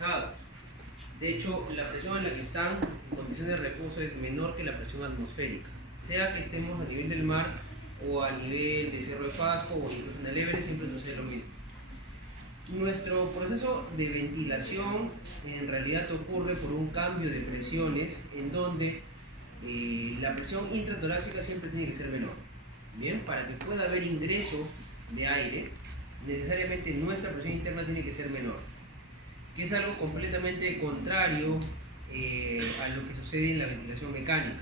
estabilizados. De hecho, la presión en la que están en condiciones de reposo es menor que la presión atmosférica, sea que estemos a nivel del mar o a nivel de Cerro de Pasco o incluso en el Everest, siempre sucede lo mismo. Nuestro proceso de ventilación en realidad ocurre por un cambio de presiones en donde la presión intratorácica siempre tiene que ser menor. Bien, para que pueda haber ingreso de aire, necesariamente nuestra presión interna tiene que ser menor, que es algo completamente contrario a lo que sucede en la ventilación mecánica.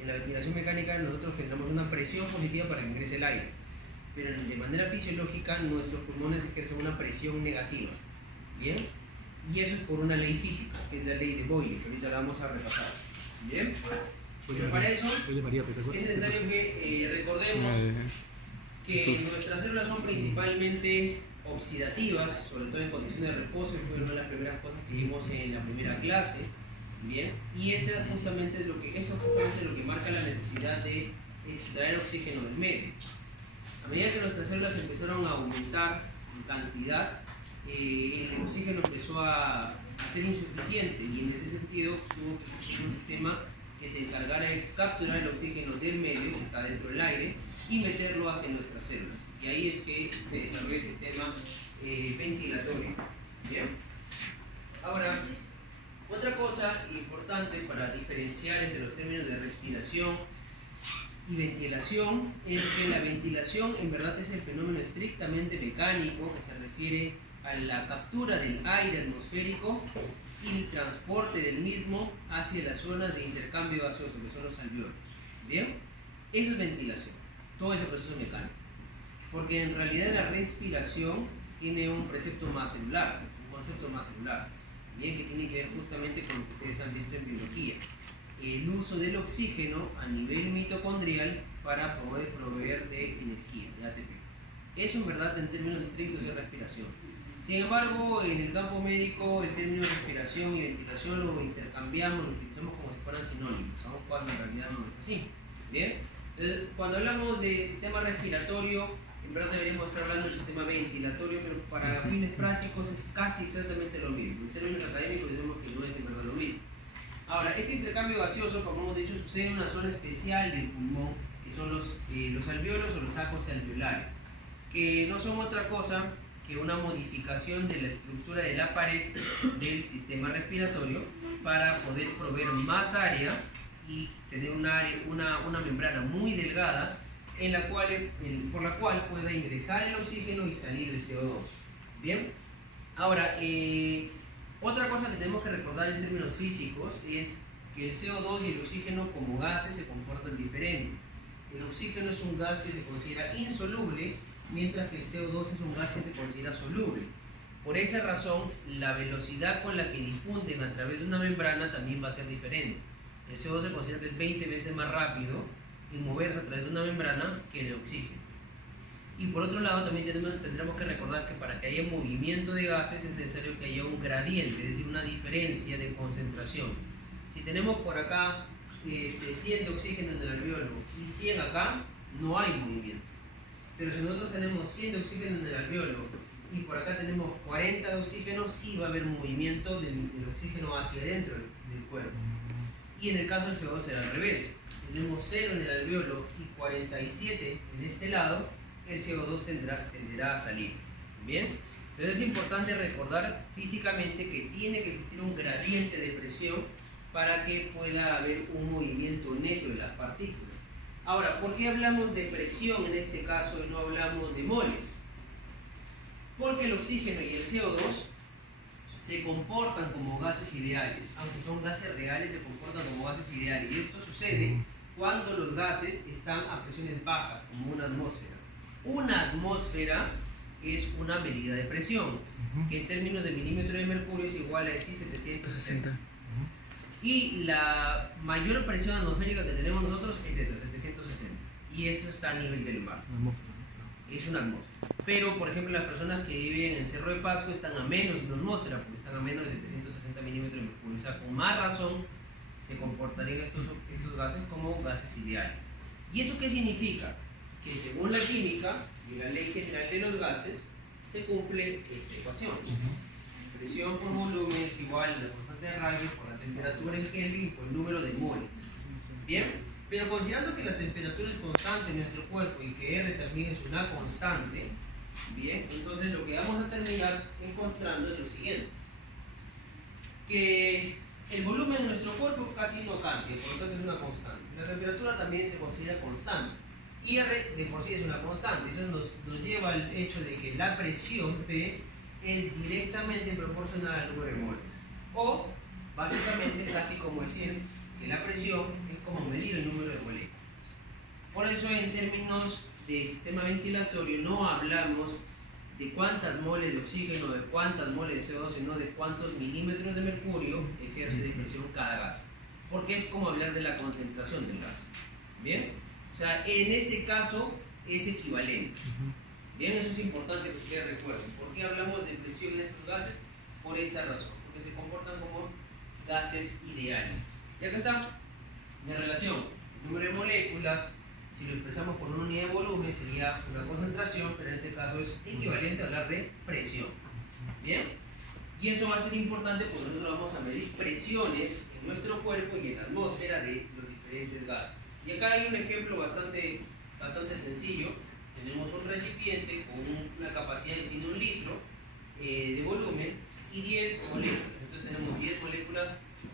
En la ventilación mecánica nosotros generamos una presión positiva para que ingrese el aire, pero de manera fisiológica nuestros pulmones ejercen una presión negativa. Bien, y eso es por una ley física, que es la ley de Boyle, que ahorita la vamos a repasar. Bien, pero para eso es necesario que recordemos que nuestras células son principalmente oxidativas, sobre todo en condiciones de reposo, y fue una de las primeras cosas que vimos en la primera clase. Bien, y esto es justamente lo que marca la necesidad de extraer oxígeno del medio. A medida que nuestras células empezaron a aumentar en cantidad, el oxígeno empezó a ser insuficiente, y en ese sentido tuvo que existir un sistema que se encargara de capturar el oxígeno del medio, que está dentro del aire, y meterlo hacia nuestras células. Y ahí es que se desarrolla el sistema ventilatorio. ¿Bien? Ahora, otra cosa importante para diferenciar entre los términos de respiración y ventilación es que la ventilación en verdad es el fenómeno estrictamente mecánico que se refiere a la captura del aire atmosférico y el transporte del mismo hacia las zonas de intercambio gaseoso, que son los alvéolos. ¿Bien? Eso es ventilación, todo ese proceso mecánico. Porque en realidad la respiración tiene un concepto más celular, bien, que tiene que ver justamente con lo que ustedes han visto en biología. El uso del oxígeno a nivel mitocondrial para poder proveer de energía, de ATP. Eso en verdad en términos estrictos es respiración. Sin embargo, en el campo médico el término respiración y ventilación lo intercambiamos, lo utilizamos como si fueran sinónimos, aun cuando en realidad no es así. ¿Bien? Entonces, cuando hablamos de sistema respiratorio, en verdad deberíamos estar hablando del sistema ventilatorio, pero para fines prácticos es casi exactamente lo mismo. En términos académicos decimos que no es en verdad lo mismo. Ahora, este intercambio gaseoso, como hemos dicho, sucede en una zona especial del pulmón, que son los alvéolos o los sacos alveolares, que no son otra cosa que una modificación de la estructura de la pared del sistema respiratorio para poder proveer más área y tener una membrana muy delgada por la cual pueda ingresar el oxígeno y salir el CO2. Bien, ahora, otra cosa que tenemos que recordar en términos físicos es que el CO2 y el oxígeno como gases se comportan diferentes. El oxígeno es un gas que se considera insoluble, mientras que el CO2 es un gas que se considera soluble. Por esa razón, la velocidad con la que difunden a través de una membrana también va a ser diferente. El CO2 se considera que es 20 veces más rápido en moverse a través de una membrana que el oxígeno. Y por otro lado, también tendremos que recordar que para que haya movimiento de gases es necesario que haya un gradiente, es decir, una diferencia de concentración. Si tenemos por acá 100 de oxígeno en el alvéolo y 100 acá, no hay movimiento. Pero si nosotros tenemos 100 de oxígeno en el alvéolo y por acá tenemos 40 de oxígeno, sí va a haber movimiento del oxígeno hacia adentro del cuerpo. Y en el caso del CO2 será al revés. Tenemos 0 en el alvéolo y 47 en este lado, el CO2 tenderá a salir. ¿Bien? Entonces es importante recordar físicamente que tiene que existir un gradiente de presión para que pueda haber un movimiento neto de las partículas. Ahora, ¿por qué hablamos de presión en este caso y no hablamos de moles? Porque el oxígeno y el CO2 se comportan como gases ideales. Aunque son gases reales, se comportan como gases ideales. Y esto sucede cuando los gases están a presiones bajas, como una atmósfera. Una atmósfera es una medida de presión, que en términos de milímetro de mercurio es igual a decir 760. Y la mayor presión atmosférica que tenemos nosotros es esa, 760. Y eso está a nivel del mar. Es una atmósfera. Pero, por ejemplo, las personas que viven en Cerro de Pasco están a menos de una atmósfera, porque están a menos de 760 milímetros de mercurio. O sea, con más razón se comportarían estos gases como gases ideales. ¿Y eso qué significa? Que según la química y la ley general de los gases, se cumple esta ecuación. presión por volumen es igual a la constante de Rankine por la temperatura en Kelvin y por el número de moles. Bien, pero considerando que la temperatura es constante en nuestro cuerpo y que R también es una constante, bien, entonces lo que vamos a terminar encontrando es lo siguiente: que el volumen de nuestro cuerpo casi no cambia, por lo tanto es una constante. La temperatura también se considera constante. Y R de por sí es una constante. Eso nos lleva al hecho de que la presión P es directamente proporcional al número de moles. O, básicamente, casi como decir que la presión es como medir el número de moléculas. Por eso, en términos de sistema ventilatorio, no hablamos de cuántas moles de oxígeno, de cuántas moles de CO2, sino de cuántos milímetros de mercurio ejerce de presión cada gas. Porque es como hablar de la concentración del gas. ¿Bien? O sea, en ese caso es equivalente. Bien, eso es importante que ustedes recuerden. ¿Por qué hablamos de presión en estos gases? Por esta razón. Porque se comportan como gases ideales. Y acá está la relación. El número de moléculas, si lo expresamos por una unidad de volumen, sería una concentración, pero en este caso es equivalente a hablar de presión. ¿Bien? Y eso va a ser importante porque nosotros vamos a medir presiones en nuestro cuerpo y en la atmósfera de los diferentes gases. Y acá hay un ejemplo bastante sencillo. Tenemos un recipiente con una capacidad que tiene 1 litro de volumen y 10 moléculas. Entonces tenemos 10 moléculas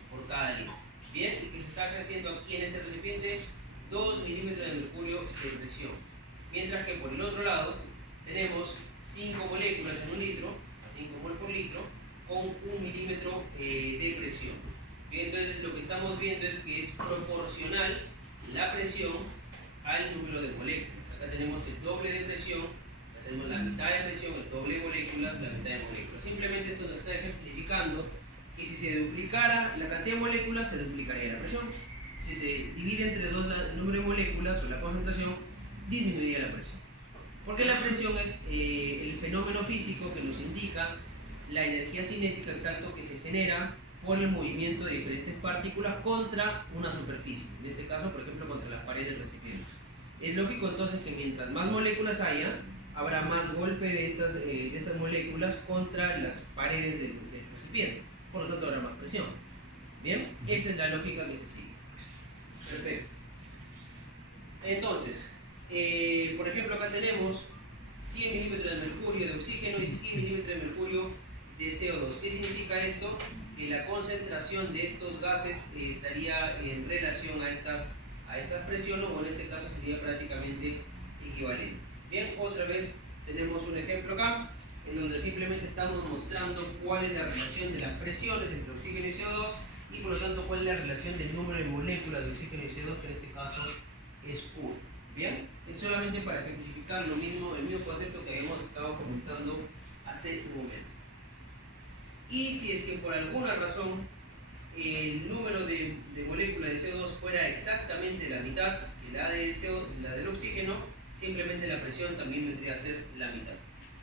por cada litro. Bien, y que se está creciendo aquí en este recipiente 2 milímetros de mercurio de presión. Mientras que por el otro lado tenemos 5 moléculas en 1 litro, a 5 mol por litro, con 1 milímetro de presión. Bien, entonces lo que estamos viendo es que es proporcional la presión al número de moléculas. Acá tenemos el doble de presión, acá tenemos la mitad de presión, el doble de moléculas, la mitad de moléculas. Simplemente esto nos está ejemplificando que si se duplicara la cantidad de moléculas, se duplicaría la presión. Si se divide entre 2 el número de moléculas o la concentración, disminuiría la presión. Porque la presión es el fenómeno físico que nos indica la energía cinética exacta que se genera por el movimiento de diferentes partículas contra una superficie, en este caso por ejemplo contra las paredes del recipiente. Es lógico entonces que mientras más moléculas haya, habrá más golpe de estas moléculas contra las paredes del recipiente, por lo tanto habrá más presión. Bien, esa es la lógica que se sigue. Perfecto. Entonces, por ejemplo acá tenemos 100 milímetros de mercurio de oxígeno y 100 milímetros de mercurio de CO2. ¿Qué significa esto? Que la concentración de estos gases estaría en relación a estas presiones, o en este caso sería prácticamente equivalente. Bien, otra vez tenemos un ejemplo acá, en donde simplemente estamos mostrando cuál es la relación de las presiones entre oxígeno y CO2, y por lo tanto cuál es la relación del número de moléculas de oxígeno y CO2, que en este caso es 1. Bien, es solamente para ejemplificar el mismo concepto que habíamos estado comentando hace un momento. Y si es que por alguna razón el número de moléculas de CO2 fuera exactamente la mitad que la del oxígeno, simplemente la presión también vendría a ser la mitad.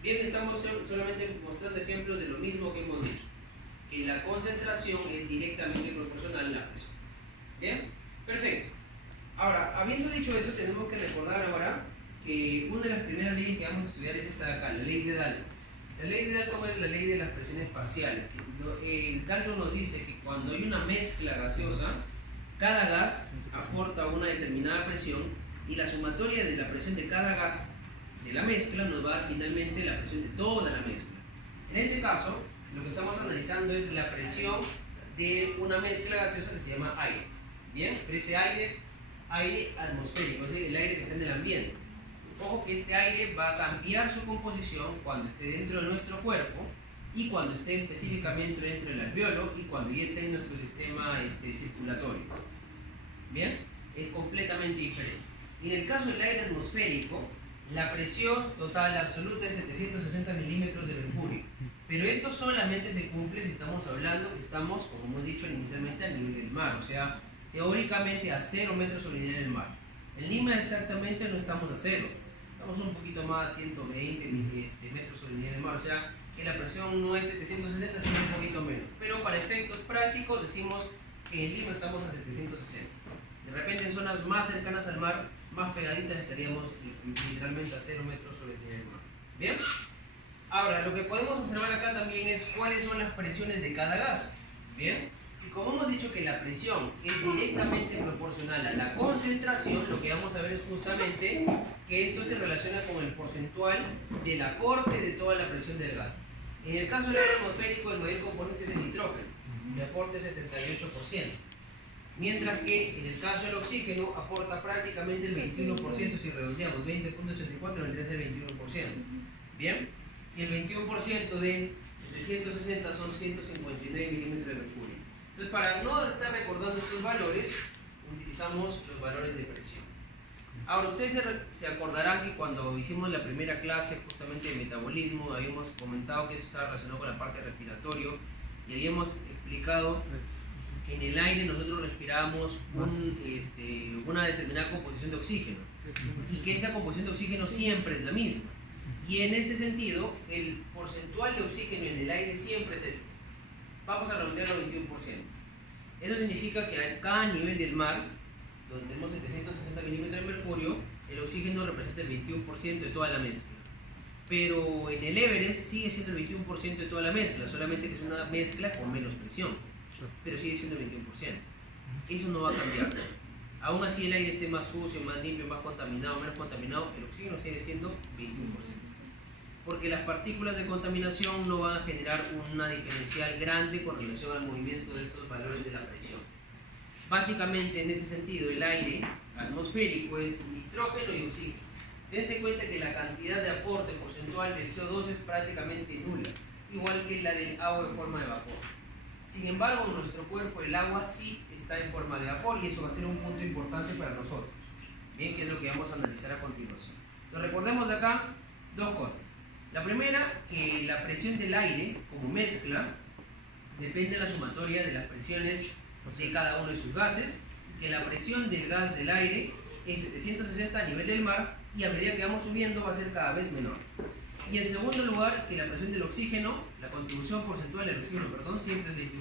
Bien, estamos solamente mostrando ejemplos de lo mismo que hemos dicho, que la concentración es directamente proporcional a la presión. Bien, perfecto. Ahora, habiendo dicho eso, tenemos que recordar ahora que una de las primeras leyes que vamos a estudiar es esta de acá, la ley de Dalton. La ley de Dalton es la ley de las presiones parciales. Dalton nos dice que cuando hay una mezcla gaseosa, cada gas aporta una determinada presión y la sumatoria de la presión de cada gas de la mezcla nos va a dar finalmente la presión de toda la mezcla. En este caso, lo que estamos analizando es la presión de una mezcla gaseosa que se llama aire. Bien, pero este aire es aire atmosférico, es decir, el aire que está en el ambiente. Ojo que este aire va a cambiar su composición cuando esté dentro de nuestro cuerpo y cuando esté específicamente dentro del alveolo y cuando ya esté en nuestro sistema circulatorio. Bien, es completamente diferente. Y en el caso del aire atmosférico, la presión total absoluta es 760 milímetros de mercurio. Pero esto solamente se cumple si estamos hablando que estamos, como hemos dicho inicialmente, a nivel del mar, o sea, teóricamente a 0 metros sobre el nivel del mar. En Lima exactamente no estamos a 0. Estamos un poquito más, 120 metros sobre el nivel del mar, o sea que la presión no es 760, sino un poquito menos. Pero para efectos prácticos decimos que en Lima estamos a 760. De repente en zonas más cercanas al mar, más pegaditas, estaríamos literalmente a 0 metros sobre el nivel del mar. ¿Bien? Ahora, lo que podemos observar acá también es cuáles son las presiones de cada gas. Bien, y como hemos dicho que la presión es directamente proporcional a la concentración, lo que vamos a ver es justamente que esto se relaciona con el porcentual del aporte de toda la presión del gas. En el caso del aire atmosférico, el mayor componente es el nitrógeno, que aporta 78%. Mientras que en el caso del oxígeno aporta prácticamente el 21%, si redondeamos 20.84 vendría a ser 21%. Bien, y el 21% de 360 son 159 milímetros de mercurio. Entonces, para no estar recordando estos valores, utilizamos los valores de presión. Ahora, ustedes se acordarán que cuando hicimos la primera clase justamente de metabolismo, habíamos comentado que eso estaba relacionado con la parte respiratoria y habíamos explicado que en el aire nosotros respiramos una determinada composición de oxígeno y que esa composición de oxígeno siempre es la misma. Y en ese sentido, el porcentual de oxígeno en el aire siempre es ese. Vamos a redondearlo al 21%. Eso significa que a cada nivel del mar, donde tenemos 760 milímetros de mercurio, el oxígeno representa el 21% de toda la mezcla. Pero en el Everest sigue siendo el 21% de toda la mezcla, solamente que es una mezcla con menos presión. Pero sigue siendo el 21%. Eso no va a cambiar. Aún así el aire esté más sucio, más limpio, más contaminado, menos contaminado, el oxígeno sigue siendo 21%. Porque las partículas de contaminación no van a generar una diferencial grande con relación al movimiento de estos valores de la presión. Básicamente, en ese sentido, el aire atmosférico es nitrógeno y oxígeno. Dense cuenta que la cantidad de aporte porcentual del CO2 es prácticamente nula, igual que la del agua en forma de vapor. Sin embargo, en nuestro cuerpo el agua sí está en forma de vapor y eso va a ser un punto importante para nosotros. Bien, que es lo que vamos a analizar a continuación. Nos recordemos de acá dos cosas. La primera, que la presión del aire como mezcla depende de la sumatoria de las presiones de cada uno de sus gases, que la presión del gas del aire es 760 a nivel del mar y a medida que vamos subiendo va a ser cada vez menor. Y en segundo lugar, que la presión del oxígeno, la contribución porcentual del oxígeno, siempre es 21%.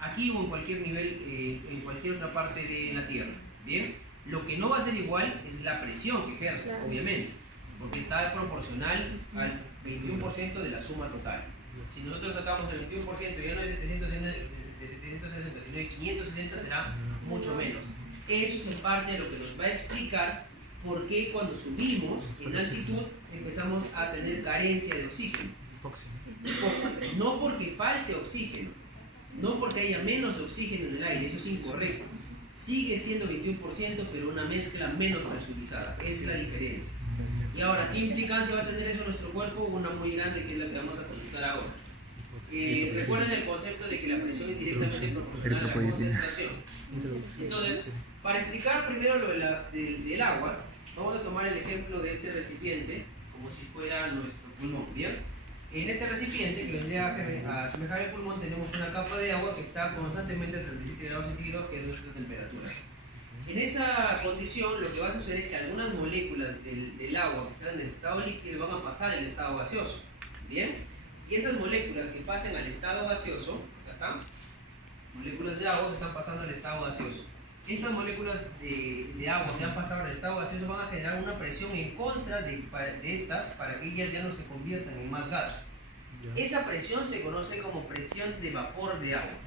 Aquí o en cualquier nivel, en cualquier otra parte de la Tierra. Bien, lo que no va a ser igual es la presión que ejerce, obviamente, porque está proporcional al 21% de la suma total. Si nosotros sacamos el 21%, ya no es 760, sino de 560, será mucho menos. Eso es en parte lo que nos va a explicar por qué cuando subimos en altitud empezamos a tener carencia de oxígeno. No porque falte oxígeno, no porque haya menos oxígeno en el aire, eso es incorrecto. Sigue siendo 21%, pero una mezcla menos presurizada. Esa es la diferencia. Y ahora, ¿qué implicancia va a tener eso en nuestro cuerpo? Una muy grande, que es la que vamos a consultar ahora. Recuerden el concepto de que la presión es directamente proporcional a la concentración. Entonces, para explicar primero lo del agua, vamos a tomar el ejemplo de este recipiente como si fuera nuestro pulmón. ¿Bien? En este recipiente, que vendría a asemejar el pulmón, tenemos una capa de agua que está constantemente a 37 grados centígrados, que es nuestra temperatura. En esa condición, lo que va a suceder es que algunas moléculas del agua que están en el estado líquido van a pasar al estado gaseoso. ¿Bien? Y esas moléculas que pasen al estado gaseoso, acá están, moléculas de agua que están pasando al estado gaseoso. Estas moléculas de agua que han pasado al estado gaseoso van a generar una presión en contra de estas para que ellas ya no se conviertan en más gas. Esa presión se conoce como presión de vapor de agua.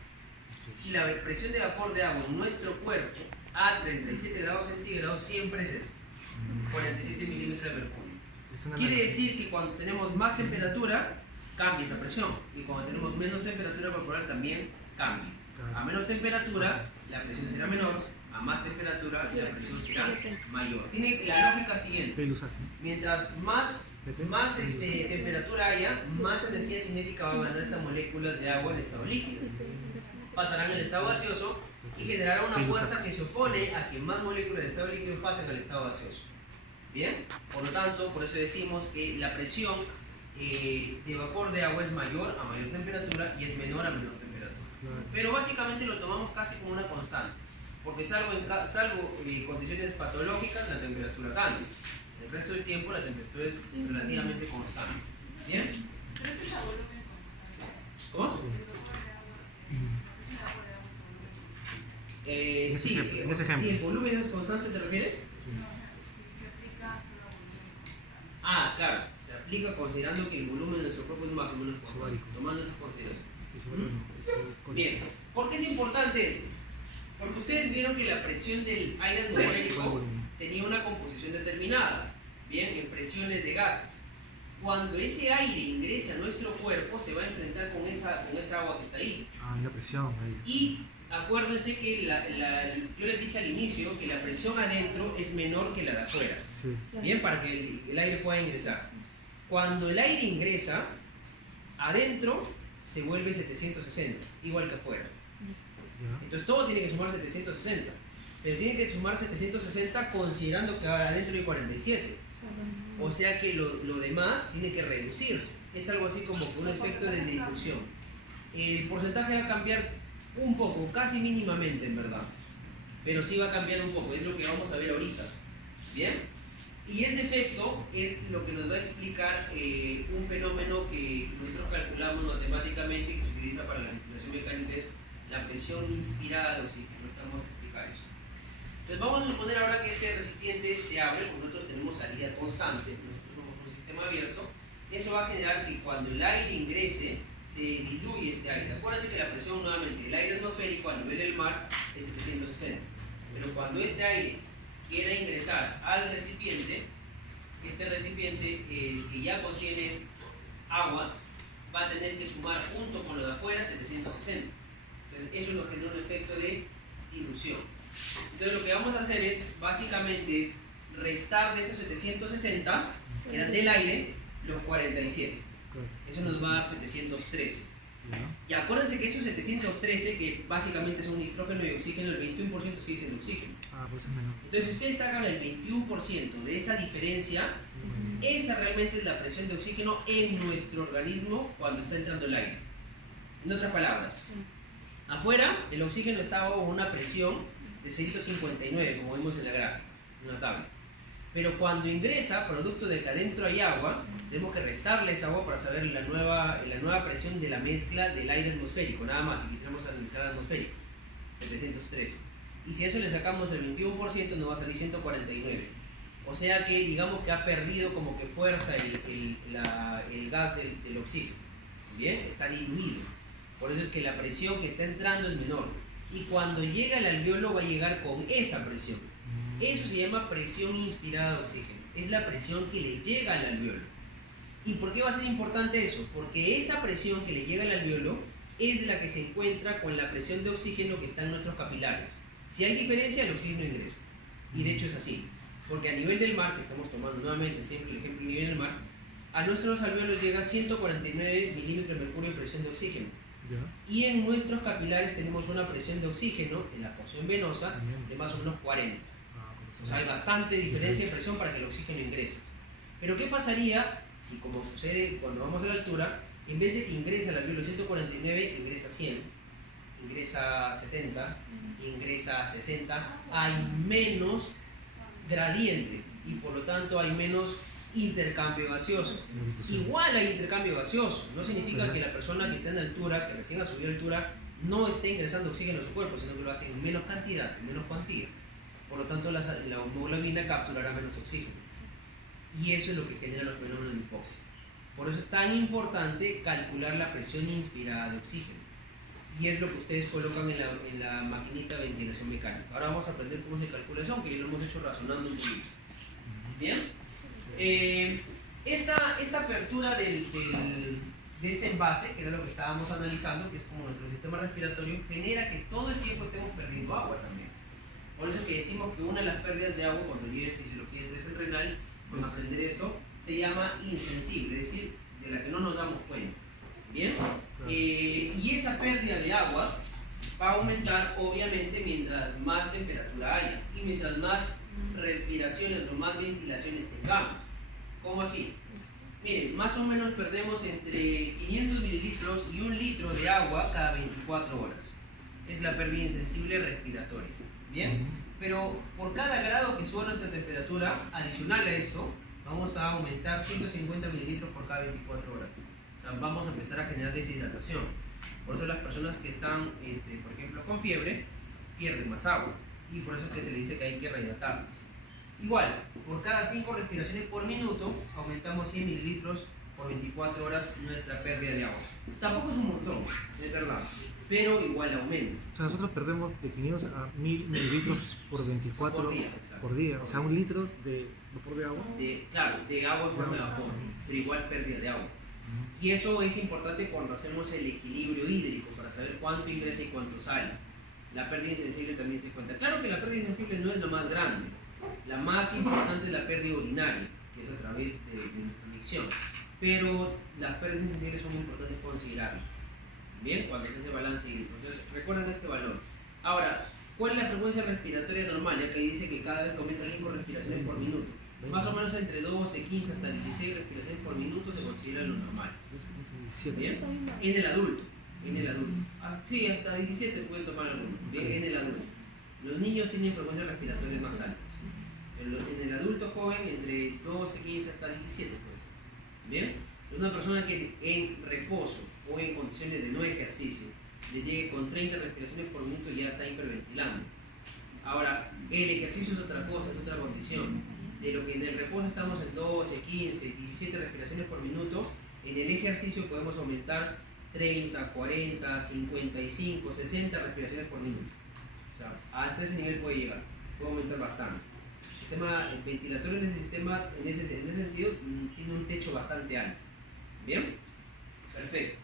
Y la presión de vapor de agua en nuestro cuerpo a 37 grados centígrados siempre es eso, 47 milímetros de mercurio. Quiere decir que cuando tenemos más temperatura cambia esa presión y cuando tenemos menos temperatura corporal también cambia. A menos temperatura la presión será menor, a más temperatura la presión será mayor. Tiene la lógica siguiente: mientras más temperatura haya, más energía cinética va a ganar estas moléculas de agua en estado líquido. Pasarán al estado gaseoso y generará una fuerza que se opone a que más moléculas de estado líquido pasen al estado gaseoso. Bien, por lo tanto, por eso decimos que la presión de vapor de agua es mayor a mayor temperatura y es menor a menor temperatura. Pero básicamente lo tomamos casi como una constante, porque salvo condiciones patológicas la temperatura cambia. El resto del tiempo la temperatura es relativamente constante. ¿Bien? ¿Pero es a volumen constante? ¿Cómo? Sí, si el volumen es constante, ¿te refieres? No, si se aplica solo a volumen constante. Ah, claro, se aplica aplica considerando que el volumen de nuestro cuerpo es más o menos constante, tomando esas consideraciones. Bien, ¿por qué es importante esto? Porque ustedes vieron que la presión del aire atmosférico tenía una composición determinada, bien, en presiones de gases. Cuando ese aire ingrese a nuestro cuerpo, se va a enfrentar con esa agua que está ahí. Ah, la presión ahí. Y acuérdense que yo les dije al inicio que la presión adentro es menor que la de afuera. Sí. Bien, para que el aire pueda ingresar. Cuando el aire ingresa, adentro se vuelve 760, igual que afuera. Ya. Entonces todo tiene que sumar 760. Pero tiene que sumar 760 considerando que adentro hay 47. O sea que lo demás tiene que reducirse. Es algo así como que un efecto de dilución. El porcentaje va a cambiar un poco, casi mínimamente en verdad. Pero sí va a cambiar un poco, es lo que vamos a ver ahorita. ¿Bien? Y ese efecto es lo que nos va a explicar un fenómeno que nosotros calculamos matemáticamente y que se utiliza para la ventilación mecánica, es la presión inspirada de oxígeno. Ahorita vamos a explicar eso. Entonces vamos a suponer ahora que ese recipiente se abre, porque nosotros tenemos salida constante, nosotros somos un sistema abierto. Eso va a generar que cuando el aire ingrese, se diluye este aire. Acuérdense que la presión nuevamente del aire atmosférico a nivel del mar es 760. Pero cuando este aire quiera ingresar al recipiente, este recipiente que ya contiene agua, va a tener que sumar junto con lo de afuera 760. Entonces eso nos genera un efecto de dilución. Entonces lo que vamos a hacer es, básicamente, es restar de esos 760, que eran del aire, los 47. Eso nos va a dar 713. Y acuérdense que esos 713, que básicamente son nitrógeno y oxígeno, el 21% sigue siendo oxígeno. Ah, pues es menor. Entonces, si ustedes sacan el 21% de esa diferencia, esa realmente es la presión de oxígeno en nuestro organismo cuando está entrando el aire. En otras palabras, afuera el oxígeno está bajo una presión de 659, como vimos en la gráfica, en una tabla. Pero cuando ingresa, producto de que adentro hay agua, tenemos que restarle esa agua para saber la nueva presión de la mezcla del aire atmosférico, nada más, si quisiéramos analizar el atmosférico, 713. Y si a eso le sacamos el 21%, nos va a salir 149. O sea que digamos que ha perdido como que fuerza el gas del oxígeno. Bien, está diluido. Por eso es que la presión que está entrando es menor. Y cuando llega al alveolo va a llegar con esa presión. Eso se llama presión inspirada de oxígeno. Es la presión que le llega al alveolo. ¿Y por qué va a ser importante eso? Porque esa presión que le llega al alveolo es la que se encuentra con la presión de oxígeno que está en nuestros capilares. Si hay diferencia, el oxígeno ingresa. Y de hecho es así. Porque a nivel del mar, que estamos tomando nuevamente siempre el ejemplo a nivel del mar, a nuestros alveolos llega 149 milímetros de mercurio de presión de oxígeno. ¿Ya? Y en nuestros capilares tenemos una presión de oxígeno, en la porción venosa, de más o menos 40. O sea, hay bastante diferencia de presión para que el oxígeno ingrese. Pero ¿qué pasaría si, como sucede cuando vamos a la altura, en vez de que ingrese al alveolo 149, ingresa 100, ingresa 70, ingresa 60, hay menos gradiente y por lo tanto hay menos intercambio gaseoso. Igual hay intercambio gaseoso, no significa que la persona que está en altura, que recién ha subido a altura, no esté ingresando oxígeno a su cuerpo, sino que lo hace en menos cantidad, en menos cuantía. Por lo tanto, la hemoglobina capturará menos oxígeno. Y eso es lo que genera los fenómenos de hipoxia. Por eso es tan importante calcular la presión inspirada de oxígeno. Y es lo que ustedes colocan en la maquinita de ventilación mecánica. Ahora vamos a aprender cómo se calcula eso, aunque ya lo hemos hecho razonando un poquito. Bien. Esta apertura de este envase, que era lo que estábamos analizando, que es como nuestro sistema respiratorio, genera que todo el tiempo estemos perdiendo agua también. Por eso es que decimos que una de las pérdidas de agua, cuando viene fisiología de interés renal, con aprender esto, se llama insensible, es decir, de la que no nos damos cuenta. ¿Bien? Y esa pérdida de agua va a aumentar, obviamente, mientras más temperatura haya y mientras más respiraciones o más ventilaciones tengamos. ¿Cómo así? Miren, más o menos perdemos entre 500 mililitros y 1 litro de agua cada 24 horas. Es la pérdida insensible respiratoria. ¿Bien? Pero por cada grado que suba nuestra temperatura, adicional a esto, vamos a aumentar 150 mililitros por cada 24 horas. O sea, vamos a empezar a generar deshidratación. Por eso las personas que están, por ejemplo, con fiebre, pierden más agua. Y por eso es que se le dice que hay que rehidratarlas. Igual, por cada 5 respiraciones por minuto, aumentamos 100 mililitros por 24 horas nuestra pérdida de agua. Tampoco es un montón, es verdad, pero igual aumenta. O sea, nosotros perdemos de 500 a 1000 mililitros por 24 Por día, exacto. por día. O sea, 1 litro de vapor de agua. Claro, de agua en forma de vapor, pero igual pérdida de agua. Y eso es importante cuando hacemos el equilibrio hídrico, para saber cuánto ingresa y cuánto sale. La pérdida insensible también se cuenta. Claro que la pérdida insensible no es la más grande. La más importante es la pérdida urinaria, que es a través de nuestra micción. Pero las pérdidas insensibles son muy importantes considerables. Bien, cuando se hace balance hídrico. Entonces, recuerden este valor. Ahora, ¿cuál es la frecuencia respiratoria normal? Ya que dice que cada vez que aumenta 5 respiraciones por minuto. Más o menos entre 12, 15 hasta 16 respiraciones por minuto se considera lo normal. Bien, en el adulto. Sí, hasta 17 pueden tomar algunos. Bien, en el adulto. Los niños tienen frecuencias respiratorias más altas. En el adulto joven, entre 12, 15 hasta 17, pues. Bien, una persona que en reposo o en condiciones de no ejercicio les llegue con 30 respiraciones por minuto ya está hiperventilando. Ahora, el ejercicio es otra cosa, es otra condición. De lo que en el reposo estamos en 12, 15, 17 respiraciones por minuto, en el ejercicio podemos aumentar 30, 40, 55, 60 respiraciones por minuto. O sea, hasta ese nivel puede llegar, puede aumentar bastante. El sistema ventilatorio en ese sistema, en ese sentido, tiene un techo bastante alto. ¿Bien? Perfecto.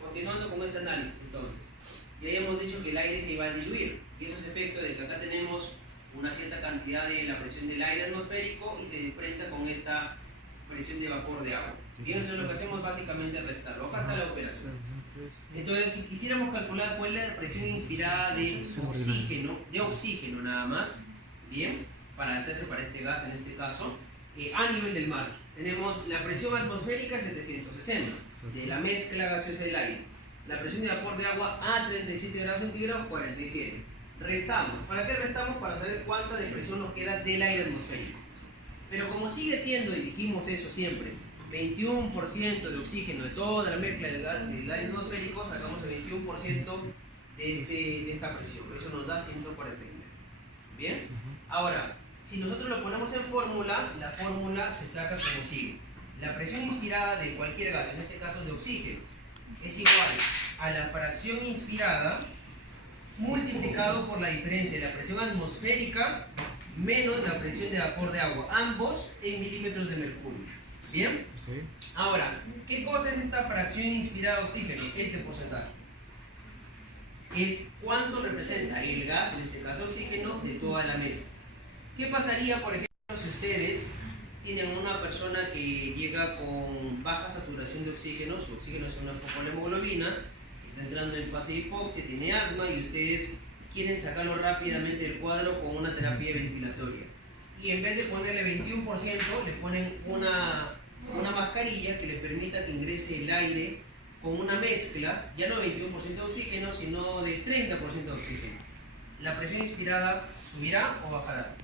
Continuando con este análisis entonces. Ya habíamos dicho que el aire se iba a diluir, y eso es efecto de que acá tenemos una cierta cantidad de la presión del aire atmosférico y se enfrenta con esta presión de vapor de agua. Bien, entonces lo que hacemos básicamente es restarlo. Acá está la operación. Entonces, si quisiéramos calcular cuál es la presión inspirada de oxígeno nada más, bien, para hacerse para este gas en este caso, a nivel del mar, tenemos la presión atmosférica 760 de la mezcla gaseosa del aire, la presión de vapor de agua a 37 grados centígrados 47. Restamos. ¿Para qué restamos? Para saber cuánta de presión nos queda del aire atmosférico. Pero como sigue siendo, y dijimos eso siempre, 21% de oxígeno de toda la mezcla del aire atmosférico, sacamos el 21% de esta presión. Eso nos da 149. ¿Bien? Ahora, si nosotros lo ponemos en fórmula, la fórmula se saca como sigue. La presión inspirada de cualquier gas, en este caso de oxígeno, es igual a la fracción inspirada multiplicado por la diferencia de la presión atmosférica menos la presión de vapor de agua, ambos en milímetros de mercurio. ¿Bien? Sí. Ahora, ¿qué cosa es esta fracción inspirada de oxígeno? Este porcentaje. Es cuánto representa el gas, en este caso oxígeno, de toda la mezcla. ¿Qué pasaría, por ejemplo, si ustedes tienen una persona que llega con baja saturación de oxígeno, su oxígeno es una poca la hemoglobina, está entrando en fase de hipoxia, tiene asma y ustedes quieren sacarlo rápidamente del cuadro con una terapia ventilatoria? Y en vez de ponerle 21%, le ponen una mascarilla que le permita que ingrese el aire con una mezcla, ya no de 21% de oxígeno, sino de 30% de oxígeno. ¿La presión inspirada subirá o bajará?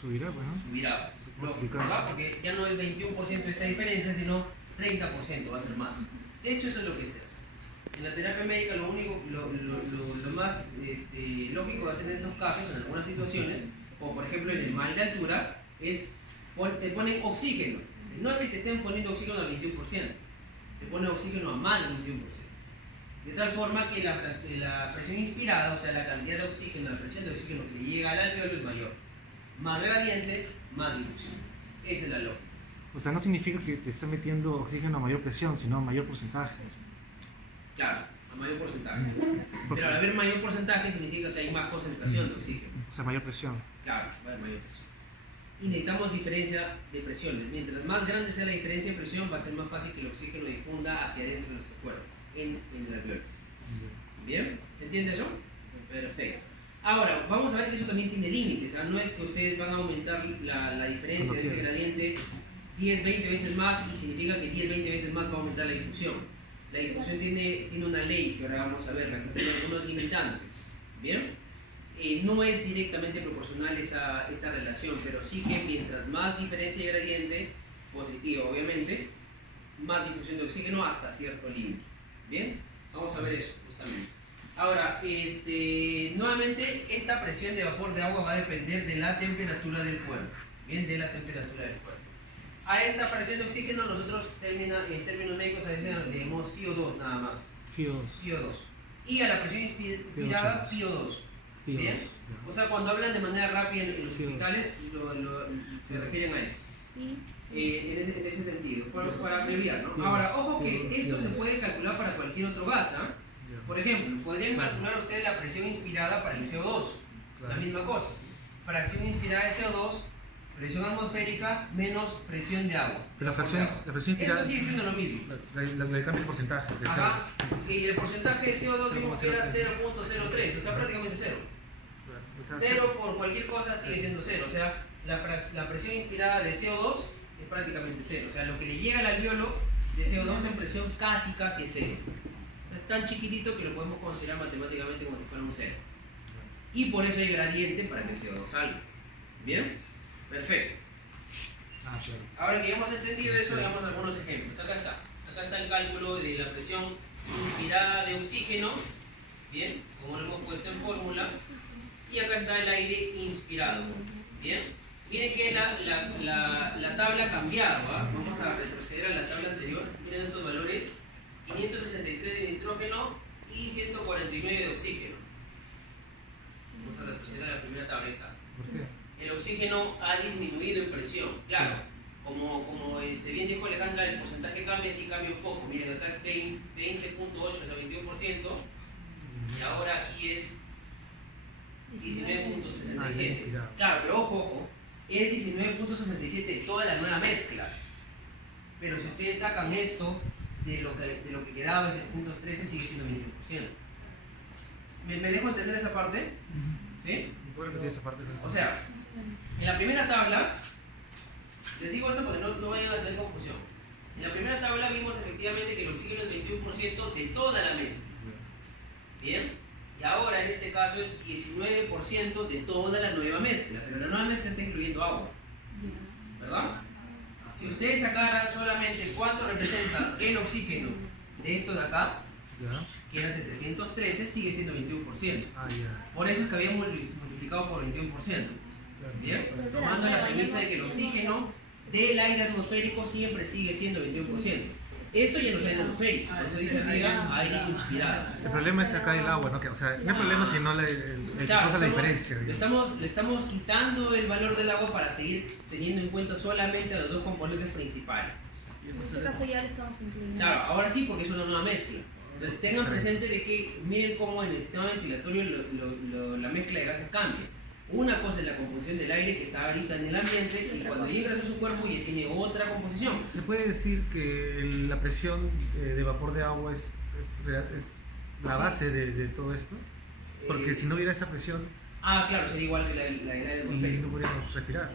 Subirá, bueno. Subirá, ¿verdad? Porque ya no es 21% esta diferencia, sino 30%, va a ser más. De hecho, eso es lo que se hace. En la terapia médica lo más lógico de hacer en estos casos, en algunas situaciones, como por ejemplo en el mal de altura, es te ponen oxígeno. No es que te estén poniendo oxígeno al 21%, te ponen oxígeno a más del 21%. De tal forma que la presión inspirada, o sea, la cantidad de oxígeno, la presión de oxígeno que le llega al alveolo es mayor. Más gradiente, más difusión. Esa es la lógica. O sea, no significa que te esté metiendo oxígeno a mayor presión, sino a mayor porcentaje. Claro, a mayor porcentaje. Pero al haber mayor porcentaje significa que hay más concentración de oxígeno. O sea, mayor presión. Claro, va a haber mayor presión. Y necesitamos diferencia de presiones. Mientras más grande sea la diferencia de presión, va a ser más fácil que el oxígeno difunda hacia adentro de nuestro cuerpo, en el alveolo. ¿Bien? ¿Se entiende eso? Perfecto. Ahora, vamos a ver que eso también tiene límites. No es que ustedes van a aumentar la diferencia de ese gradiente 10, 20 veces más y significa que 10, 20 veces más va a aumentar la difusión. La difusión tiene una ley que ahora vamos a ver, que tiene algunos limitantes. ¿Bien? No es directamente proporcional esta relación, pero sí que mientras más diferencia de gradiente, positiva obviamente, más difusión de oxígeno hasta cierto límite. ¿Bien? Vamos a ver eso justamente. Ahora, nuevamente esta presión de vapor de agua va a depender de la temperatura del cuerpo. bien, de la temperatura del cuerpo. A esta fracción de oxígeno nosotros en términos médicos a veces le leemos FiO2 nada más. FiO2. Y a la presión inspirada FiO2. Bien. O sea, cuando hablan de manera rápida en los hospitales se refieren a eso. En ese sentido, para abreviar, ¿no? Ahora, ojo que esto se puede calcular para cualquier otro gas, ¿ah? Por ejemplo, podrían calcular ustedes la presión inspirada para el CO2, la misma cosa. Fracción inspirada de CO2, presión atmosférica menos presión de agua. Pero la fracción inspirada. Esto sigue siendo lo mismo. Le cambia el porcentaje. Ajá. Y el porcentaje del CO2 vimos que era 0.03, o sea, prácticamente cero. Cero por cualquier cosa sigue siendo cero, o sea, la presión inspirada de CO2 es prácticamente cero, o sea, lo que le llega al alveolo de CO2 en presión casi es cero. Es tan chiquitito que lo podemos considerar matemáticamente como si fuera un cero. Y por eso hay gradiente para que el CO2 salga. ¿Bien? Perfecto. Claro. Ahora que ya hemos entendido eso, veamos algunos ejemplos. Acá está el cálculo de la presión inspirada de oxígeno, bien, como lo hemos puesto en fórmula. Y acá está el aire inspirado. Bien, miren que la tabla ha cambiado. Vamos a retroceder a la tabla anterior. Miren estos valores: 563 de nitrógeno y 149 de oxígeno. Vamos a retroceder a la primera tabla. ¿Por qué? El oxígeno ha disminuido en presión. Claro, como bien dijo Alejandra, el porcentaje cambia, sí cambia un poco. Miren, acá es 20.8, o sea, 21%. Y ahora aquí es 19.67. Claro, pero ojo, es 19.67 toda la nueva mezcla. Pero si ustedes sacan esto de lo que quedaba, ese 613, sigue siendo 21%. ¿Me dejo entender esa parte? ¿Sí? O sea, en la primera tabla, les digo esto porque no vayan a tener confusión. En la primera tabla vimos efectivamente que el oxígeno es 21% de toda la mezcla. ¿Bien? Y ahora en este caso es 19% de toda la nueva mezcla, pero la nueva mezcla está incluyendo agua, ¿verdad? Si ustedes sacaran solamente cuánto representa el oxígeno de esto de acá, que era 713, sigue siendo 21%. Por eso es que habíamos multiplicado por 21%. ¿Bien? Tomando la premisa de que el oxígeno del aire atmosférico siempre sigue siendo 21%. Esto ya no es aire atmosférico, por eso dice arriba aire inspirado. El problema es acá el agua, ¿no? O sea, no hay problema sino el que causa la diferencia. Le estamos quitando el valor del agua para seguir teniendo en cuenta solamente a los dos componentes principales. En este caso ya le estamos incluyendo. Claro, ahora sí, porque es una nueva mezcla. Entonces tengan presente de que miren cómo en el sistema ventilatorio la mezcla de gases cambia. Una cosa es la composición del aire que está ahorita en el ambiente y cuando llega a su cuerpo ya tiene otra composición. ¿Se puede decir que la presión de vapor de agua es la base de todo esto? Porque si no hubiera esta presión... claro, sería igual que la del aire atmosférico. Y no podríamos respirar.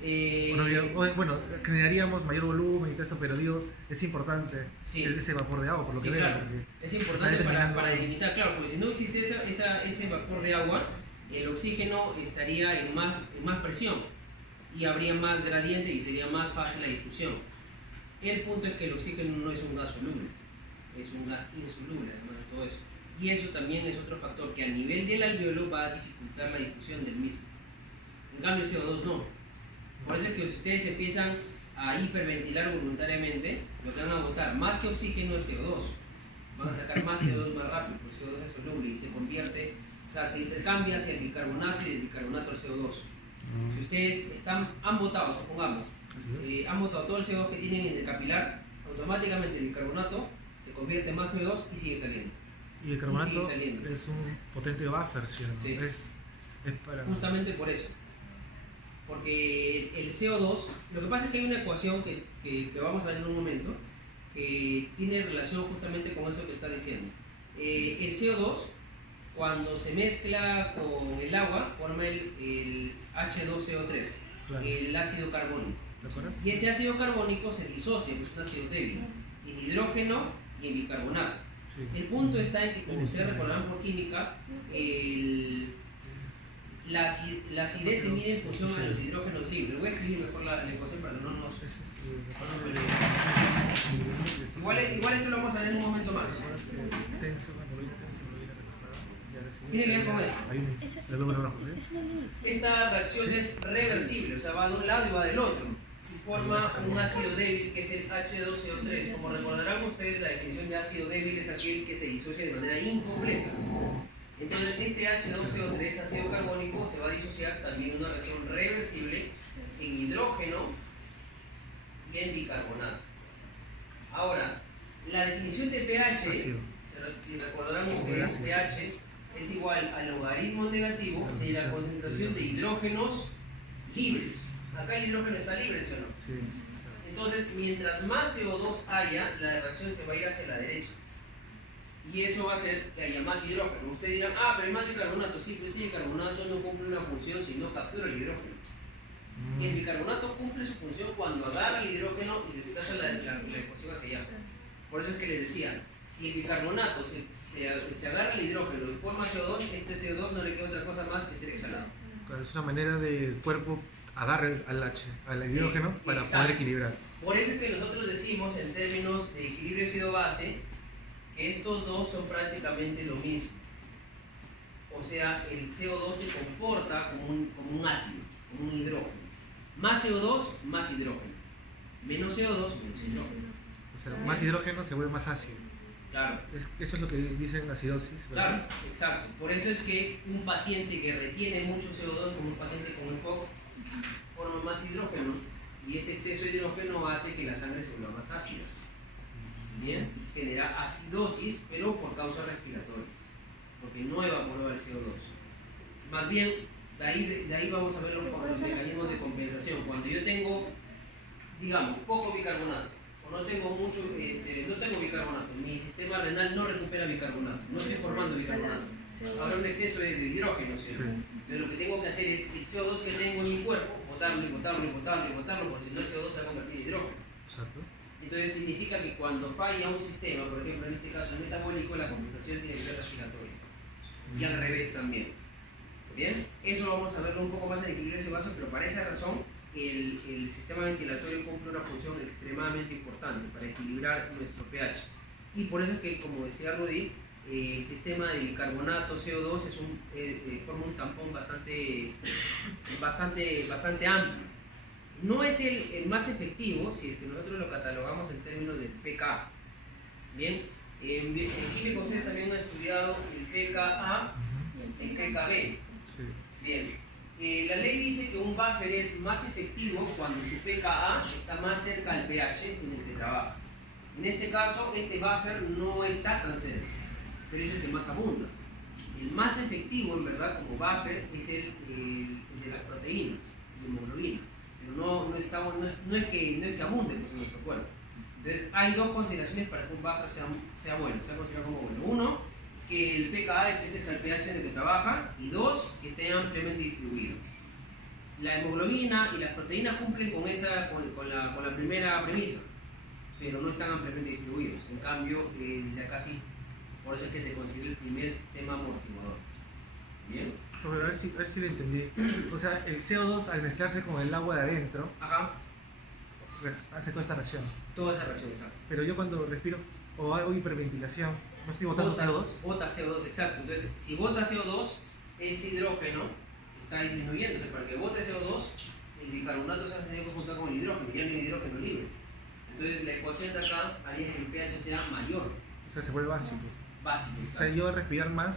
Bueno, bueno, generaríamos mayor volumen y todo esto, pero digo, es importante ese vapor de agua, por lo que veo. Claro. Es importante para delimitar, claro, porque si no existe ese vapor de agua, el oxígeno estaría en más presión y habría más gradiente y sería más fácil la difusión. El punto es que el oxígeno no es un gas soluble, es un gas insoluble, además de todo eso. Y eso también es otro factor que a nivel del alveolo va a dificultar la difusión del mismo. En cambio el CO2 no. Por eso es que si ustedes empiezan a hiperventilar voluntariamente, lo que van a botar más que oxígeno es CO2. Van a sacar más CO2 más rápido, porque el CO2 es soluble y se convierte, o sea, se intercambia hacia el bicarbonato y del bicarbonato al CO2. Si ustedes han botado, supongamos, han botado todo el CO2 que tienen en el capilar, automáticamente el bicarbonato se convierte en más CO2 y sigue saliendo. Y el carbonato es un potente buffer, ¿cierto? Sí. Es para... Justamente por eso. Porque el CO2, lo que pasa es que hay una ecuación que vamos a ver en un momento que tiene relación justamente con eso que está diciendo. El CO2, cuando se mezcla con el agua, forma el H2CO3, claro, el ácido carbónico. ¿De acuerdo? Y ese ácido carbónico se disocia, pues es un ácido débil, en hidrógeno y en bicarbonato. Sí. El punto está en que, como ustedes recordarán por química, la acidez se mide en función a los hidrógenos libres. Voy a escribir mejor la ecuación para que no nos... Igual esto lo vamos a ver en un momento más. Tiene que ver con esto. Hay un Ese- el número rojo, ¿sí? ese no es el- Esta reacción es reversible, o sea, va de un lado y va del otro. Y forma un ácido débil que es el H2CO3. Como recordarán ustedes, la definición de ácido débil es aquel que se disocia de manera incompleta. Entonces, este H2CO3, ácido carbónico, se va a disociar también en una reacción reversible en hidrógeno y en bicarbonato. Ahora, la definición de pH, Ácido. si recordarán ustedes, Ácido. pH es igual al logaritmo negativo de la concentración de hidrógenos libres. Acá el hidrógeno está libre, ¿sí o no? Sí. Entonces, mientras más CO2 haya, la reacción se va a ir hacia la derecha. Y eso va a hacer que haya más hidrógeno. Ustedes dirán, ah, pero hay más bicarbonato. Sí, pues el bicarbonato no cumple una función si no captura el hidrógeno. Y el bicarbonato cumple su función cuando agarra el hidrógeno y desplaza la ecuación hacia allá. Por eso es que les decía, si el bicarbonato se agarra el hidrógeno y forma CO2, este CO2 no le queda otra cosa más que ser exhalado. Claro, es una manera del cuerpo agarre al hidrógeno para Exacto. poder equilibrar. Por eso es que nosotros decimos en términos de equilibrio ácido-base que estos dos son prácticamente lo mismo. O sea, el CO2 se comporta como un ácido, como un hidrógeno. Más CO2, más hidrógeno. Menos CO2, menos hidrógeno. O sea, más hidrógeno se vuelve más ácido. Claro. Eso es lo que dicen acidosis, Claro, ¿verdad? exacto. Por eso es que un paciente que retiene mucho CO2, como un paciente con EPOC, forma más hidrógeno y ese exceso de hidrógeno hace que la sangre se vuelva más ácida. Bien, genera acidosis, pero por causas respiratorias, porque no evaporó el CO2. Más bien, de ahí vamos a ver los mecanismos de compensación. Cuando yo tengo, digamos, poco bicarbonato, o no tengo mucho, no tengo bicarbonato, mi sistema renal no recupera bicarbonato, no estoy formando bicarbonato. Habrá un exceso de hidrógeno, ¿sí? Sí. Pero lo que tengo que hacer es el CO2 que tengo en mi cuerpo, botarlo, porque si no el CO2 se va a convertir en hidrógeno. Exacto. Entonces significa que cuando falla un sistema, por ejemplo en este caso el metabólico, la compensación tiene que ser respiratoria. Y al revés también. Bien, eso vamos a verlo un poco más en equilibrio ese vaso, pero para esa razón el sistema ventilatorio cumple una función extremadamente importante para equilibrar nuestro pH. Y por eso es que, como decía Rudy, el sistema de bicarbonato CO2 forma un tampón bastante amplio. No es el más efectivo si es que nosotros lo catalogamos en términos del pKa. Bien, en química ustedes también han estudiado el pKa y el pKb. Sí. Bien, la ley dice que un buffer es más efectivo cuando su pKa está más cerca al pH en el que trabaja. En este caso, este buffer no está tan cerca, pero es el que más abunda. El más efectivo, en verdad, como buffer es el de las proteínas, de hemoglobina. Pero no es que abunde en nuestro cuerpo. Entonces, hay dos consideraciones para que un buffer sea bueno, sea considerado como bueno. Uno, que el pKa esté cerca del pH en el que trabaja, y dos, que esté ampliamente distribuido. La hemoglobina y las proteínas cumplen con la primera premisa, pero no están ampliamente distribuidos. En cambio, ya casi, por eso es que se considera el primer sistema amortiguador. ¿Bien? A ver si lo entendí. O sea, el CO2 al mezclarse con el agua de adentro Ajá, hace toda esta reacción. toda esa reacción, exacto. Pero yo cuando respiro o hago hiperventilación, ¿no estoy botando CO2? Bota CO2, exacto. Entonces, si bota CO2, este hidrógeno está disminuyéndose. Para que bote CO2, el bicarbonato se ha tenido que juntar con el hidrógeno, ya no hay hidrógeno libre. Entonces, la ecuación de acá haría que el pH sea mayor, O sea, se vuelve básico. básico. O sea, yo al respirar más,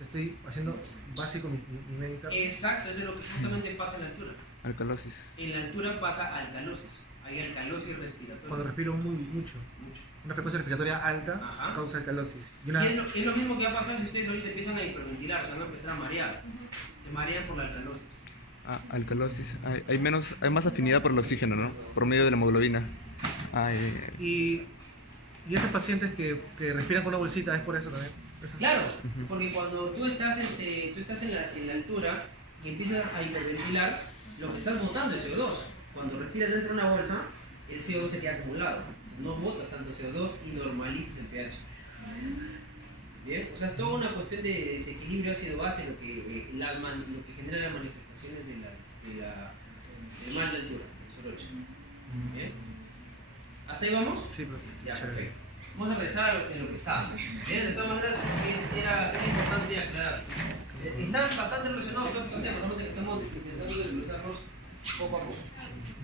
estoy haciendo básico mi médica. Exacto, eso es lo que justamente pasa en la altura. Alcalosis. En la altura pasa alcalosis. Hay alcalosis respiratoria. Cuando respiro mucho. Mucho. Una frecuencia respiratoria alta Ajá. causa alcalosis. Y Y es lo mismo que va a pasar si ustedes ahorita empiezan a hiperventilar, se van a empezar a marear. Se marean por la alcalosis. Alcalosis. Hay más afinidad por el oxígeno, ¿no? Por medio de la hemoglobina. y esos pacientes que respiran con una bolsita, ¿es por eso también? ¿Eso? Claro, porque cuando tú estás en la altura y empiezas a hiperventilar, lo que estás botando es CO2. Cuando respiras dentro de una bolsa, el CO2 se queda acumulado. No botas tanto CO2 y normalizas el pH. Bien, o sea, es toda una cuestión de desequilibrio ácido-base lo que genera las manifestaciones del mal de altura, el soroche. Bien, ¿hasta ahí vamos? Sí, pero Ya, chévere. perfecto. Vamos a regresar en lo que estábamos. Bien, de todas maneras, era importante quería aclarar. Están bastante relacionados todos estos temas, solamente que estamos intentando desglosarlos poco a poco.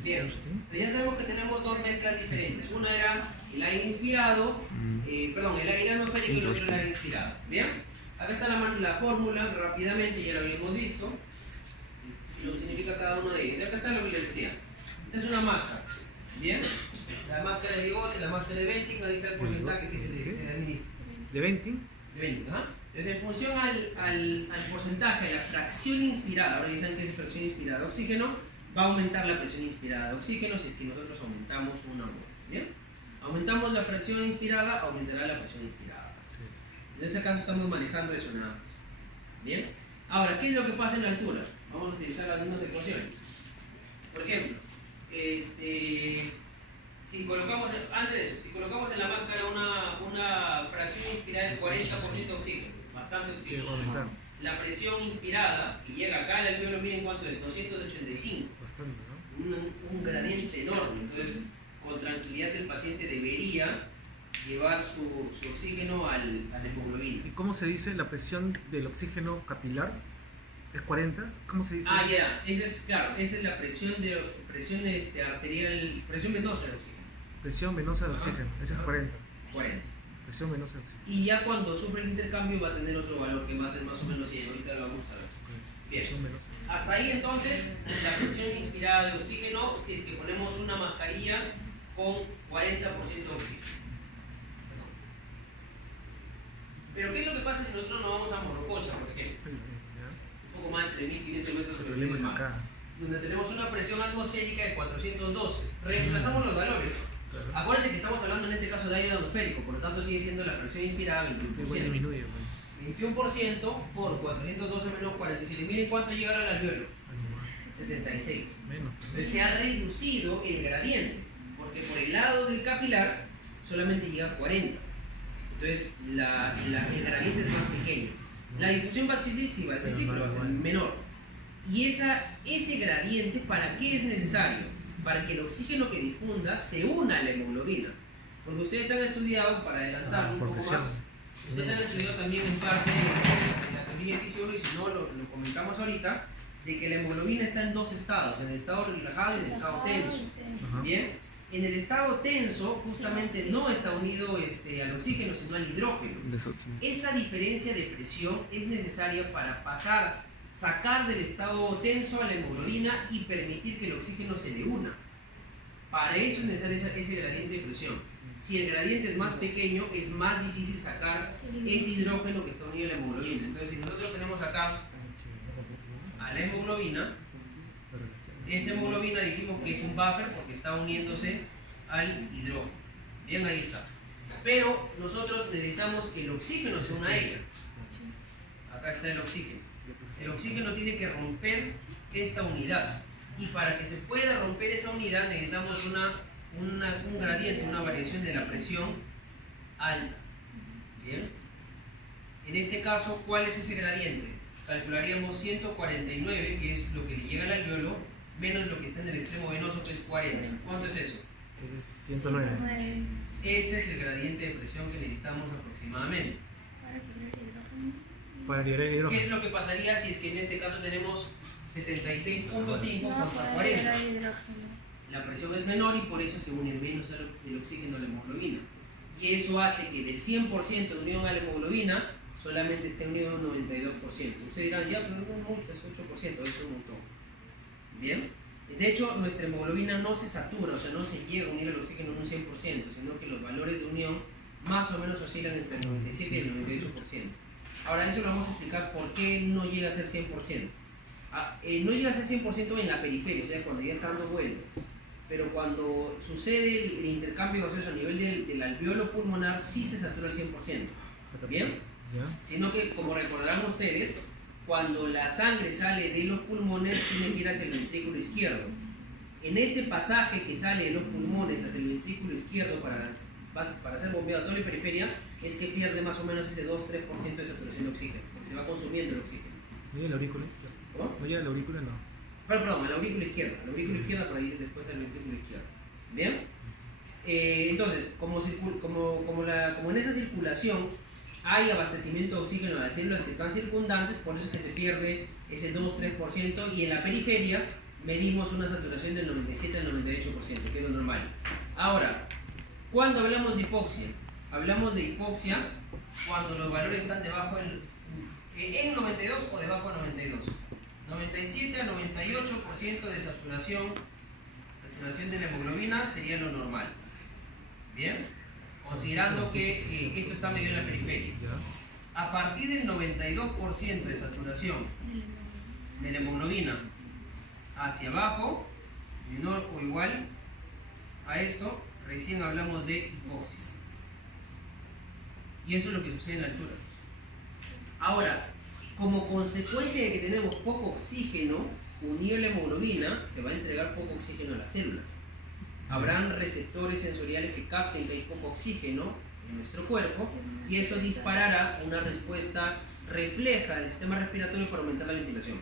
Bien, entonces ya sabemos que tenemos dos mezclas diferentes. Una era el aire inspirado, el aire atmosférico y el otro el aire inspirado. Bien, acá está la fórmula, rápidamente ya lo habíamos visto, lo que significa cada uno de ellos. Y acá está lo que les decía. Esta es una máscara. Bien, la máscara de bigote, la máscara de venting, ahí está el porcentaje que se administra. ¿De venting? De venting, ¿ah? Entonces, en función al porcentaje, a la fracción inspirada, ahora ya saben que es fracción inspirada de oxígeno, va a aumentar la presión inspirada de oxígeno si es que nosotros aumentamos una mol. ¿Bien? Aumentamos la fracción inspirada, aumentará la presión inspirada. Sí. En este caso estamos manejando eso nada más. ¿Bien? Ahora, ¿qué es lo que pasa en la altura? Vamos a utilizar las mismas ecuaciones. Por ejemplo, si colocamos, antes de eso, si colocamos en la máscara una fracción inspirada del 40% de oxígeno, bastante oxígeno, la presión inspirada, que llega acá al alveolo, miren cuánto es, 285. Bastante, ¿no? Un gradiente enorme. Entonces, con tranquilidad el paciente debería llevar su oxígeno a la hemoglobina. ¿Y cómo se dice la presión del oxígeno capilar? ¿Es 40? ¿Cómo se dice? Ya, esa es la presión arterial, presión venosa de oxígeno. Presión venosa de oxígeno, esa es 40. 40. Presión venosa de oxígeno. Y ya cuando sufre el intercambio va a tener otro valor que va a ser más o menos 100, ahorita lo vamos a ver. Bien. Hasta ahí entonces la presión inspirada de oxígeno, si es que ponemos una mascarilla con 40% de oxígeno. Pero ¿qué es lo que pasa si nosotros nos vamos a Morococha, por ejemplo? Un poco más de 3.500 metros sobre el nivel del mar, donde tenemos una presión atmosférica de 412. Reemplazamos los valores. Acuérdense que estamos hablando en este caso de aire atmosférico, por lo tanto sigue siendo la fracción inspirada 21%. 21% por 412 menos 47. Miren cuánto llega al alveolo. 76. Entonces se ha reducido el gradiente, porque por el lado del capilar solamente llega a 40. Entonces el gradiente es más pequeño. La difusión va a existir, sí va a existir, pero va a ser menor. Y ese gradiente, ¿para qué es necesario? Para que el oxígeno que difunda se una a la hemoglobina. Porque ustedes han estudiado, para adelantar un poco más, ustedes han estudiado también en parte de la teoría de fisiología, y si no lo comentamos ahorita, de que la hemoglobina está en dos estados, en el estado relajado y en el estado tenso. ¿Bien? En el estado tenso, justamente no está unido al oxígeno, sino al hidrógeno. Esa diferencia de presión es necesaria para sacar del estado tenso a la hemoglobina y permitir que el oxígeno se le una. Para eso es necesario ese gradiente de presión. Si el gradiente es más pequeño, es más difícil sacar ese hidrógeno que está unido a la hemoglobina. Entonces, si nosotros tenemos acá a la hemoglobina, esa hemoglobina dijimos que es un buffer porque está uniéndose al hidrógeno. Bien, ahí está. Pero nosotros necesitamos que el oxígeno se una a ella. Acá está el oxígeno. El oxígeno tiene que romper esta unidad. Y para que se pueda romper esa unidad necesitamos un gradiente, una variación de la presión alta. Bien. En este caso, ¿cuál es ese gradiente? Calcularíamos 149, que es lo que le llega al alveolo, menos lo que está en el extremo venoso, que es 40. ¿Cuánto es eso? Es 109. Ese es el gradiente de presión que necesitamos aproximadamente. Para liberar el hidrógeno. ¿Qué es lo que pasaría si es que en este caso tenemos 76.5 contra 40? La presión es menor y por eso se une menos el oxígeno a la hemoglobina. Y eso hace que del 100% de unión a la hemoglobina solamente esté unido un 92%. Ustedes dirán, ya, pero no es mucho, es 8%, eso es un montón. Bien. De hecho, nuestra hemoglobina no se satura, o sea, no se llega a unir al oxígeno en un 100%, sino que los valores de unión más o menos oscilan entre el 97 y el 98%. Ahora, eso lo vamos a explicar por qué no llega a ser 100%. No llega a ser 100% en la periferia, o sea, cuando ya está dando vueltas. Pero cuando sucede el intercambio gaseoso a nivel del alveolo pulmonar, sí se satura al 100%. ¿Bien? Sino que, como recordarán ustedes, cuando la sangre sale de los pulmones, tiene que ir hacia el ventrículo izquierdo. En ese pasaje que sale de los pulmones hacia el ventrículo izquierdo para ser bombeado a toda la periferia, es que pierde más o menos ese 2-3% de saturación de oxígeno, porque se va consumiendo el oxígeno. ¿No llega la aurícula? ¿Cómo? ¿No llega la aurícula? No. Perdón, a la aurícula izquierda. La aurícula izquierda para ir después al ventrículo izquierdo. ¿Bien? Entonces, como en esa circulación hay abastecimiento de oxígeno a las células que están circundantes, por eso es que se pierde ese 2-3%, y en la periferia medimos una saturación del 97 al 98%, que es lo normal. Ahora, ¿cuándo hablamos de hipoxia? Hablamos de hipoxia cuando los valores están debajo en 92 o debajo de 92. 97 a 98% de saturación de la hemoglobina sería lo normal. Bien, considerando que esto está medido en la periferia. A partir del 92% de saturación de la hemoglobina hacia abajo, menor o igual a esto, recién hablamos de hipoxia. Y eso es lo que sucede en la altura. Ahora, como consecuencia de que tenemos poco oxígeno unido a la hemoglobina, se va a entregar poco oxígeno a las células. Habrán receptores sensoriales que capten que hay poco oxígeno en nuestro cuerpo y eso disparará una respuesta refleja del sistema respiratorio para aumentar la ventilación.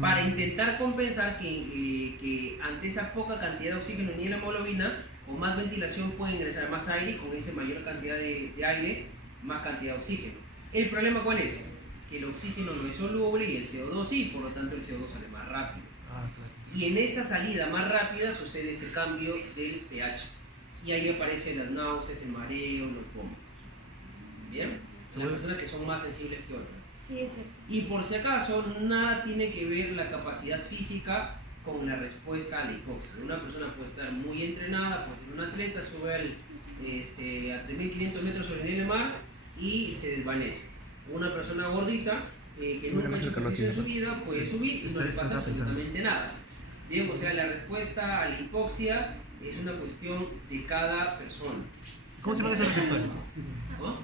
Para intentar compensar que ante esa poca cantidad de oxígeno unida a la hemoglobina, con más ventilación puede ingresar más aire y con esa mayor cantidad de aire, más cantidad de oxígeno. ¿El problema cuál es? Que el oxígeno no es soluble y el CO2 sí, por lo tanto el CO2 sale más rápido. Y en esa salida más rápida sucede ese cambio del pH. Y ahí aparecen las náuseas, el mareo, los vómitos. ¿Bien? Las personas que son más sensibles que otras. Sí, es cierto. Y por si acaso, nada tiene que ver la capacidad física con la respuesta a la hipoxia. Una persona puede estar muy entrenada, puede ser un atleta, sube a 3.500 metros sobre el nivel del mar y se desvanece. Una persona gordita que nunca ha hecho ejercicio en su vida puede subir y no le pasa absolutamente nada. Bien, o sea, la respuesta a la hipoxia es una cuestión de cada persona. ¿Cómo se llama ese receptor? ¿No?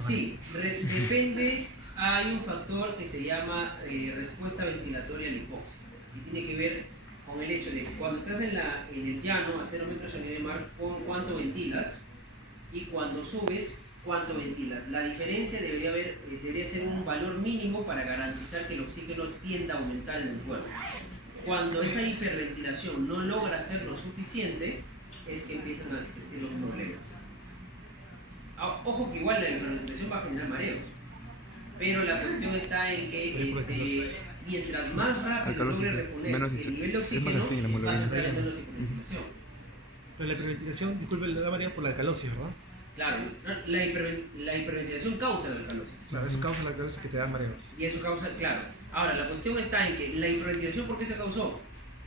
Sí, depende, hay un factor que se llama respuesta ventilatoria a la hipoxia, que tiene que ver con el hecho de que cuando estás en el llano a 0 metros sobre el nivel del mar, cuánto ventilas, y cuando subes, cuánto ventilas. La diferencia debería ser un valor mínimo para garantizar que el oxígeno tienda a aumentar en el cuerpo. Cuando esa hiperventilación no logra ser lo suficiente, es que empiezan a existir los problemas. Ojo que igual la hiperventilación va a generar mareos, pero la cuestión está en que mientras más rápido logre reponer el nivel de oxígeno, vas a estar en menos hiperventilación. Pero la hiperventilación, disculpe, la varía por la alcalosis, ¿verdad? Claro, la hiperventilación causa la alcalosis. Claro, eso causa la alcalosis que te da mareos. Y eso causa, claro. Ahora, la cuestión está en que la hiperventilación, ¿por qué se causó?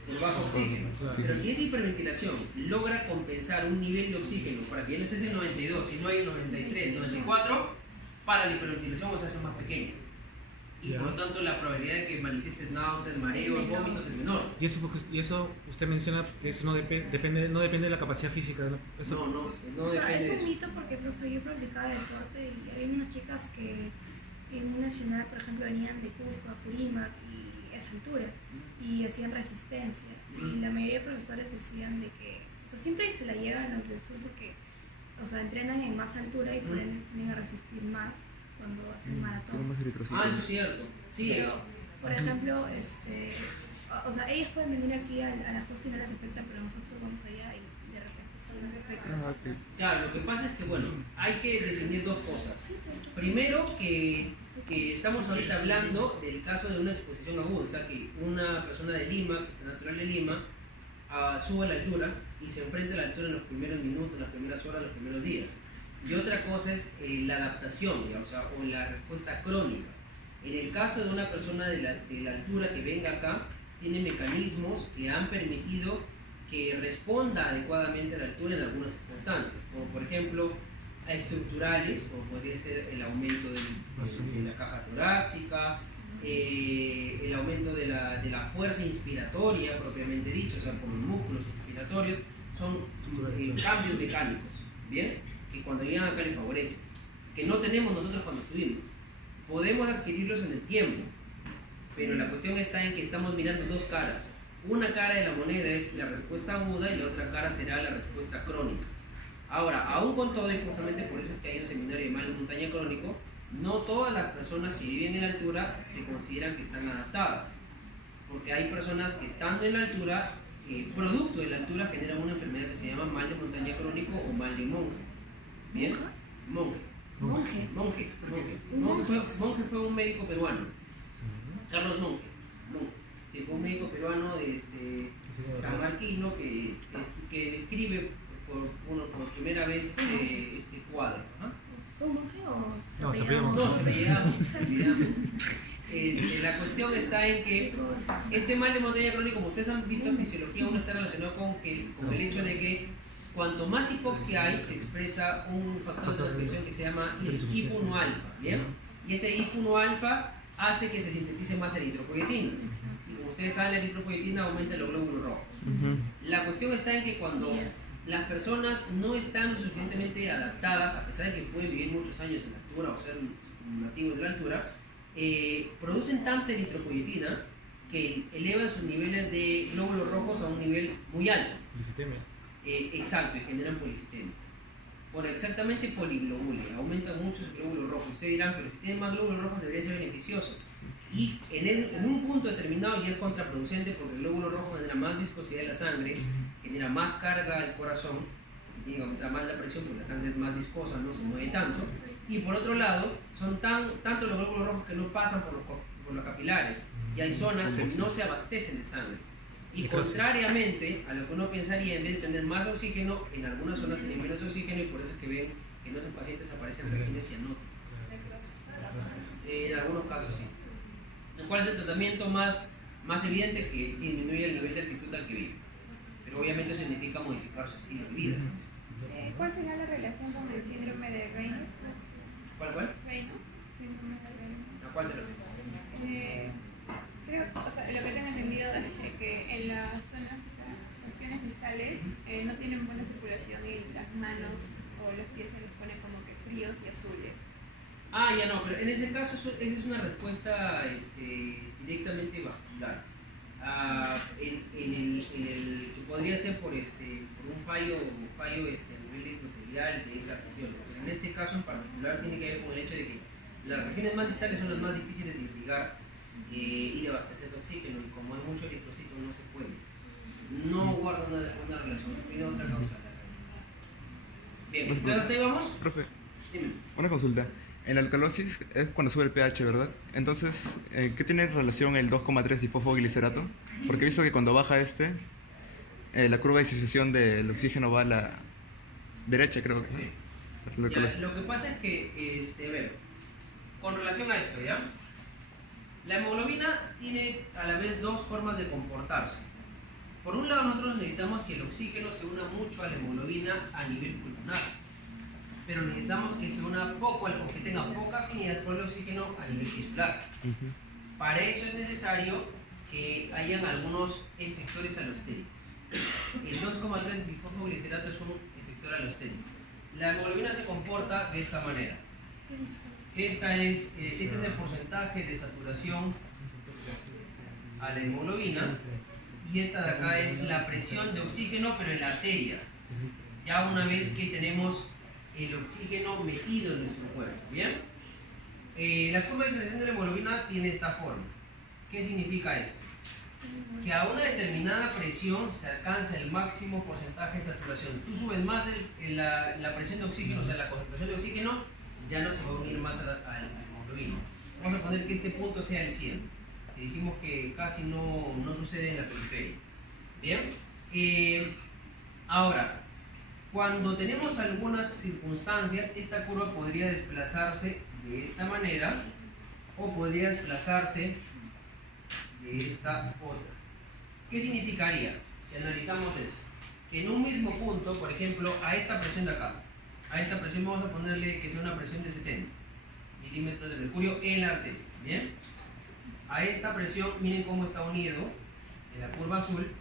Por bajo oxígeno. Claro. Pero si esa hiperventilación logra compensar un nivel de oxígeno para que ya no estés en 92, si no hay 93, 94, para la hiperventilación se hace más pequeña. Y por lo tanto la probabilidad de que manifiestes náuseas, mareos, vómitos es menor. Y eso usted menciona que eso no depende de la capacidad física. ¿No? Eso No o sea, depende. es un mito porque, profe, yo practicaba deporte y había unas chicas que en una ciudad, por ejemplo, venían de Cusco a Purímac y a esa altura y hacían resistencia. Y la mayoría de profesores decían de que, o sea, siempre se la llevan los del sur porque, o sea, entrenan en más altura y por ende tienen a resistir más cuando hacen maratón. Eso es cierto. Sí, pero, por ejemplo, o sea, ellos pueden venir aquí a la costa y no les afecta, pero nosotros vamos allá y de repente sí nos afecta. Claro, lo que pasa es que, bueno, hay que definir dos cosas. Primero, que estamos ahorita hablando del caso de una exposición aguda, o sea, que una persona de Lima, que es natural de Lima, sube a la altura y se enfrenta a la altura en los primeros minutos, en las primeras horas, los primeros días. Y otra cosa es la adaptación, o la respuesta crónica. En el caso de una persona de la altura que venga acá, tiene mecanismos que han permitido que responda adecuadamente a la altura en algunas circunstancias, como por ejemplo estructurales, como podría ser el aumento de la caja torácica, el aumento de la fuerza inspiratoria propiamente dicho, o sea, por los músculos inspiratorios, son cambios mecánicos, ¿bien? Que cuando llegan acá les favorece, que no tenemos nosotros cuando estuvimos. Podemos adquirirlos en el tiempo, pero la cuestión está en que estamos mirando dos caras. Una cara de la moneda es la respuesta aguda y la otra cara será la respuesta crónica. Ahora, aún con todo, y justamente por eso es que hay un seminario de mal de montaña crónico, no todas las personas que viven en la altura se consideran que están adaptadas, porque hay personas que estando en la altura, producto de la altura, generan una enfermedad que se llama mal de montaña crónico o mal de monje. ¿Bien? Monje. Monje. Monje fue un médico peruano, Carlos Monje. Sí, fue un médico peruano de San Marquino que describe por primera vez este cuadro. ¿Ah? ¿Fue un monje o se No, se apellidaba apellidaba No, se me la cuestión está en que este mal de montaña crónico, como ustedes han visto en fisiología, uno está relacionado con el hecho de que cuanto más hipoxia hay, se expresa un factor de transcripción que se llama IF1 alfa, ¿bien? Y ese IF1 alfa hace que se sintetice más eritropoyetina. Y como ustedes saben, la eritropoyetina aumenta los glóbulos rojos. La cuestión está en que cuando las personas no están lo suficientemente adaptadas, a pesar de que pueden vivir muchos años en la altura o ser nativos de la altura, producen tanta eritropoyetina que elevan sus niveles de glóbulos rojos a un nivel muy alto. Policitemia. Exacto, y generan policitemia. Bueno, exactamente poliglobulia, aumentan mucho su glóbulo rojo. Ustedes dirán, pero si tienen más glóbulos rojos debería ser beneficioso. Y en un punto determinado ya es contraproducente porque el glóbulo rojo genera más viscosidad de la sangre, genera más carga al corazón, tiene que aumentar más la presión porque la sangre es más viscosa, no se mueve tanto. Y por otro lado, son tanto los glóbulos rojos que no pasan por los capilares y hay zonas que no se abastecen de sangre. Y contrariamente a lo que uno pensaría, en vez de tener más oxígeno, en algunas zonas tienen menos oxígeno y por eso es que ven que en esos pacientes aparecen regiones cianóticas. En algunos casos sí. ¿Cuál es el tratamiento más evidente? Que disminuye el nivel de altitud al que vive. Pero obviamente eso significa modificar su estilo de vida. ¿Cuál sería la relación con el síndrome de Raynaud? ¿Cuál? Raynaud, síndrome de Raynaud. ¿A cuál te refieres? Creo, o sea, lo que tengo entendido es que en las zonas, o sea, regiones distales no tienen buena circulación y las manos o los pies se les ponen como que fríos y azules. Ah, ya no, pero en ese caso esa es una respuesta directamente vascular. Podría ser por un fallo a nivel endotelial de esa región. En este caso en particular tiene que ver con el hecho de que las regiones más distales son las más difíciles de irrigar y de abastecer de oxígeno, y como hay mucho eritrocito no se puede. No guarda una relación, tiene otra causa. Bien, ¿entonces hasta ahí vamos? Profe, Dime. una consulta. En la alcalosis es cuando sube el pH, ¿verdad? Entonces, ¿qué tiene relación el 2,3 difosfoglicerato? Porque he visto que cuando baja la curva de disociación del oxígeno va a la derecha, creo que. Sí. ¿No? Ya, lo que pasa es que, a ver, con relación a esto, ¿ya? La hemoglobina tiene a la vez dos formas de comportarse. Por un lado, nosotros necesitamos que el oxígeno se una mucho a la hemoglobina a nivel pulmonar, pero necesitamos que se una poco, o que tenga poca afinidad con el oxígeno a nivel tisular. Para eso es necesario que hayan algunos efectores alostéricos. El 2,3 bifosfoglicerato es un efector alostérico. La hemoglobina se comporta de esta manera. Este es el porcentaje de saturación a la hemoglobina, y esta de acá es la presión de oxígeno pero en la arteria, ya una vez que tenemos el oxígeno metido en nuestro cuerpo. ¿Bien? La curva de disociación de la hemoglobina tiene esta forma. ¿Qué significa esto? Que a una determinada presión se alcanza el máximo porcentaje de saturación. Tú subes más la presión de oxígeno, o sea, la concentración de oxígeno ya no se va a unir más a la hemoglobina. Vamos a poner que este punto sea el 100. Que dijimos que casi no sucede en la periferia. Bien. Ahora, cuando tenemos algunas circunstancias, esta curva podría desplazarse de esta manera o podría desplazarse de esta otra. ¿Qué significaría si analizamos esto? Que en un mismo punto, por ejemplo, a esta presión de acá, a esta presión vamos a ponerle que sea una presión de 70 milímetros de mercurio en la arteria. ¿Bien? A esta presión, miren cómo está unido en la curva azul,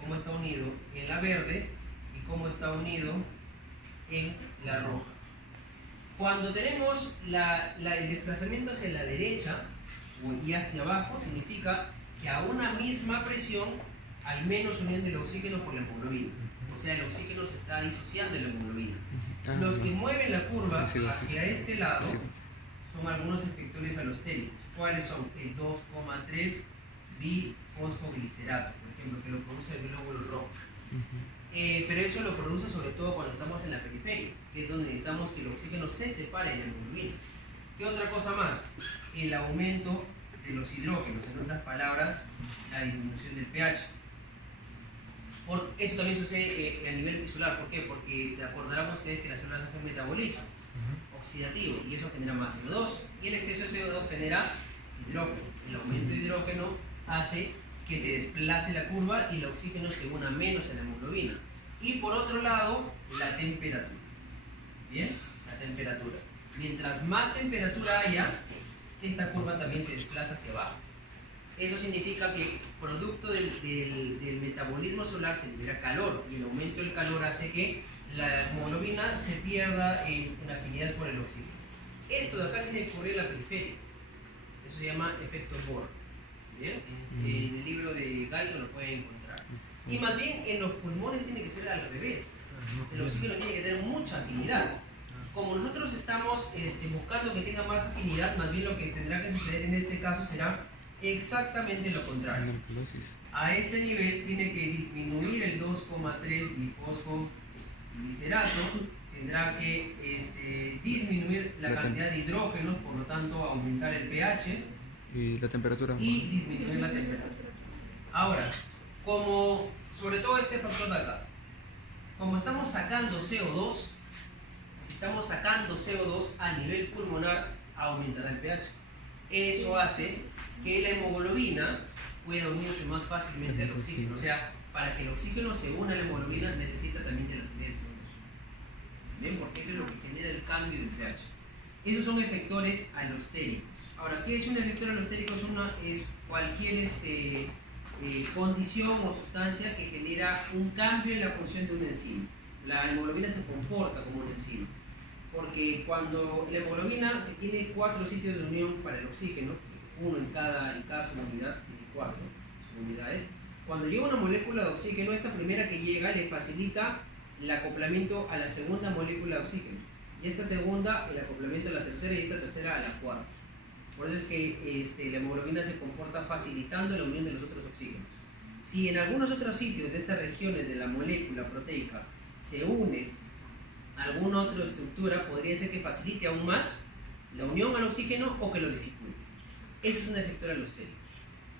cómo está unido en la verde y cómo está unido en la roja. Cuando tenemos el desplazamiento hacia la derecha y hacia abajo, significa que a una misma presión hay menos unión del oxígeno por la hemoglobina. O sea, el oxígeno se está disociando de la hemoglobina. Los que mueven la curva hacia este lado son algunos efectores alostéricos. ¿Cuáles son? El 2,3 bifosfoglicerato, por ejemplo, que lo produce el glóbulo rojo. pero eso lo produce sobre todo cuando estamos en la periferia, que es donde necesitamos que el oxígeno se separe de la hemoglobina. ¿Qué otra cosa más? El aumento de los hidrógenos, en otras palabras, la disminución del pH. Eso también sucede a nivel tisular. ¿Por qué? Porque se acordarán ustedes que las células hacen metabolismo oxidativo y eso genera más CO2 y el exceso de CO2 genera hidrógeno. El aumento de hidrógeno hace que se desplace la curva y el oxígeno se una menos en la hemoglobina. Y por otro lado, la temperatura. ¿Bien? La temperatura. Mientras más temperatura haya, esta curva también se desplaza hacia abajo. Eso significa que producto del metabolismo celular se libera calor y el aumento del calor hace que la hemoglobina se pierda en afinidad por el oxígeno. Esto de acá tiene que ocurrir en la periferia. Eso se llama efecto Bohr. ¿Bien? En el libro de Galton lo pueden encontrar. Y más bien en los pulmones tiene que ser al revés. El oxígeno tiene que tener mucha afinidad. Como nosotros estamos buscando que tenga más afinidad, más bien lo que tendrá que suceder en este caso será exactamente lo contrario. A este nivel tiene que disminuir el 2,3 bifosfoglicerato, tendrá que disminuir la cantidad de hidrógenos, por lo tanto aumentar el pH y la temperatura. Y disminuir la temperatura. Ahora, como sobre todo este factor de acá, como estamos sacando CO2, si estamos sacando CO2 a nivel pulmonar, aumentará el pH. Eso hace que la hemoglobina pueda unirse más fácilmente al oxígeno. O sea, para que el oxígeno se una a la hemoglobina necesita también de la salida del CO2. ¿Ven? Porque eso es lo que genera el cambio del pH. Esos son efectores alostéricos. Ahora, ¿qué es un efector alostérico? Es cualquier condición o sustancia que genera un cambio en la función de una enzima. La hemoglobina se comporta como una enzima. Porque cuando la hemoglobina tiene 4 sitios de unión para el oxígeno, uno en cada subunidad, tiene 4 subunidades, cuando llega una molécula de oxígeno, esta primera que llega le facilita el acoplamiento a la segunda molécula de oxígeno. Y esta segunda, el acoplamiento a la tercera y esta tercera a la cuarta. Por eso es que la hemoglobina se comporta facilitando la unión de los otros oxígenos. Si en algunos otros sitios de estas regiones de la molécula proteica se une alguna otra estructura, podría ser que facilite aún más la unión al oxígeno o que lo dificulte. Eso es un efector alostérico,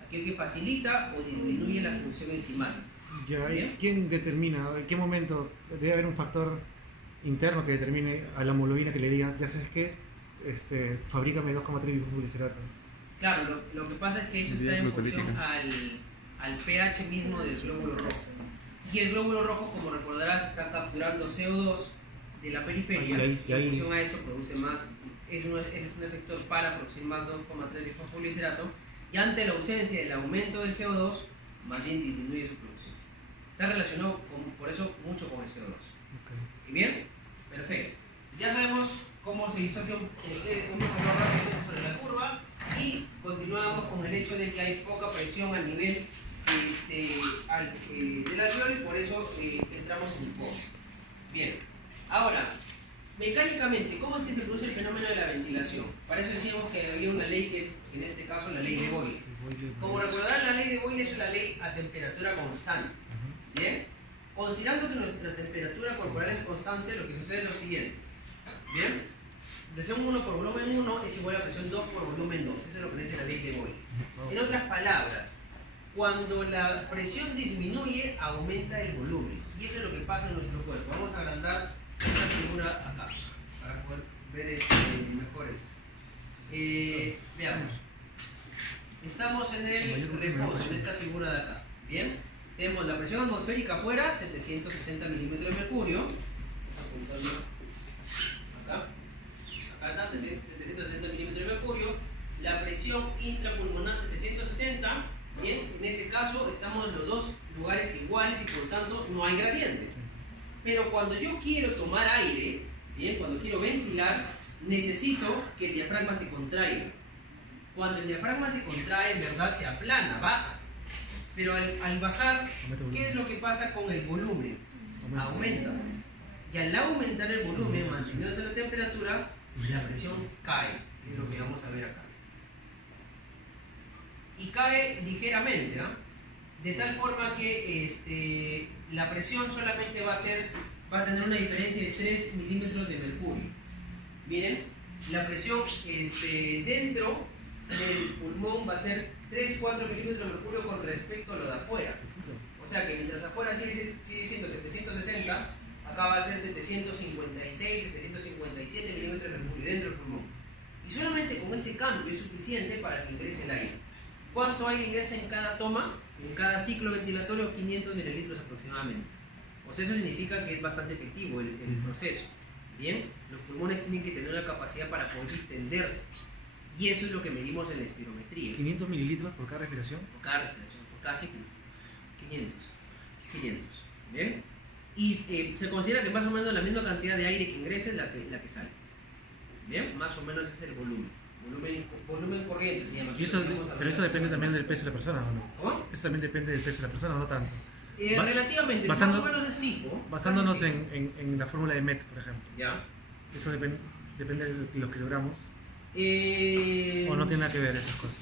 aquel que facilita o disminuye la función enzimática. ¿Quién determina, en qué momento debe haber un factor interno que determine a la hemoglobina que le diga, ya sabes qué, fabrícame 2,3 bifosfoglicerato? Claro, lo que pasa es que eso está en función al pH mismo del glóbulo rojo. Y el glóbulo rojo, como recordarás, está capturando CO2 de la periferia, y en función a eso produce más, es un efector para producir más 2,3 bifosfoglicerato, y ante la ausencia del aumento del CO2, más bien disminuye su producción. Está relacionado por eso mucho con el CO2. ¿Y bien? Perfecto. Ya sabemos cómo se disocia hemos hablado rápidamente sobre la curva y continuamos con el hecho de que hay poca presión a nivel del alveolo y por eso entramos en hipóxia. Bien. Ahora, mecánicamente, ¿cómo es que se produce el fenómeno de la ventilación? Para eso decimos que había una ley que es, en este caso, la ley de Boyle. Como recordarán, la ley de Boyle es una ley a temperatura constante. ¿Bien? Considerando que nuestra temperatura corporal es constante, lo que sucede es lo siguiente. ¿Bien? Presión 1 por volumen 1 es igual a presión 2 por volumen 2. Eso es lo que dice la ley de Boyle. En otras palabras, cuando la presión disminuye, aumenta el volumen. Y eso es lo que pasa en nuestro cuerpo. Vamos a agrandar esta figura acá, para poder ver mejor esto. Veamos. Estamos en el reposo, en esta figura de acá. ¿Bien? Tenemos la presión atmosférica afuera, 760 milímetros de mercurio. Acá está, 760 milímetros de mercurio. La presión intrapulmonar, 760. Bien, en ese caso estamos en los dos lugares iguales y por tanto no hay gradiente. Pero cuando yo quiero tomar aire, bien, cuando quiero ventilar, necesito que el diafragma se contraiga. Cuando el diafragma se contrae, en verdad se aplana, baja. Pero al bajar, ¿qué es lo que pasa con el volumen? Aumenta. Y al aumentar el volumen, manteniéndose la temperatura, la presión cae, que es lo que vamos a ver acá. Y cae ligeramente, ¿eh? De tal forma que la presión solamente va a tener una diferencia de 3 milímetros de mercurio. Miren, la presión dentro del pulmón va a ser 3-4 milímetros de mercurio con respecto a lo de afuera. O sea que mientras afuera sigue siendo 760, acá va a ser 756, 757 milímetros de mercurio dentro del pulmón. Y solamente con ese cambio es suficiente para que ingrese el aire. ¿Cuánto aire ingresa en cada toma? En cada ciclo ventilatorio, 500 mililitros aproximadamente. O sea, eso significa que es bastante efectivo el proceso. Bien, los pulmones tienen que tener la capacidad para poder distenderse. Y eso es lo que medimos en la espirometría. 500 mililitros por cada respiración. Por cada respiración, por cada ciclo. 500. ¿Bien? Y se considera que más o menos la misma cantidad de aire que ingresa es la que sale. ¿Bien? Más o menos es el volumen. Volumen corriente se llama. Pero eso depende también del peso de la persona, ¿o no? ¿Cómo? Eso también depende del peso de la persona, no tanto. Relativamente, más o menos es fijo. Basándonos en la fórmula de MET, por ejemplo. Ya. Eso depende de los kilogramos. ¿O no tiene nada que ver esas cosas?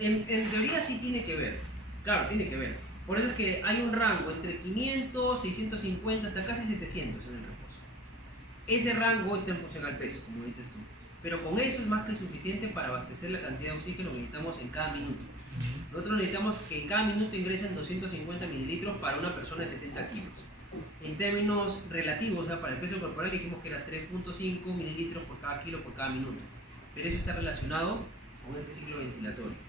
En teoría sí tiene que ver. Claro, tiene que ver. Por eso es que hay un rango entre 500, 650 hasta casi 700 en el reposo. Ese rango está en función al peso, como dices tú. Pero con eso es más que suficiente para abastecer la cantidad de oxígeno que necesitamos en cada minuto. Nosotros necesitamos que en cada minuto ingresen 250 mililitros para una persona de 70 kilos. En términos relativos, o sea, para el peso corporal dijimos que era 3.5 mililitros por cada kilo por cada minuto. Pero eso está relacionado con este ciclo ventilatorio.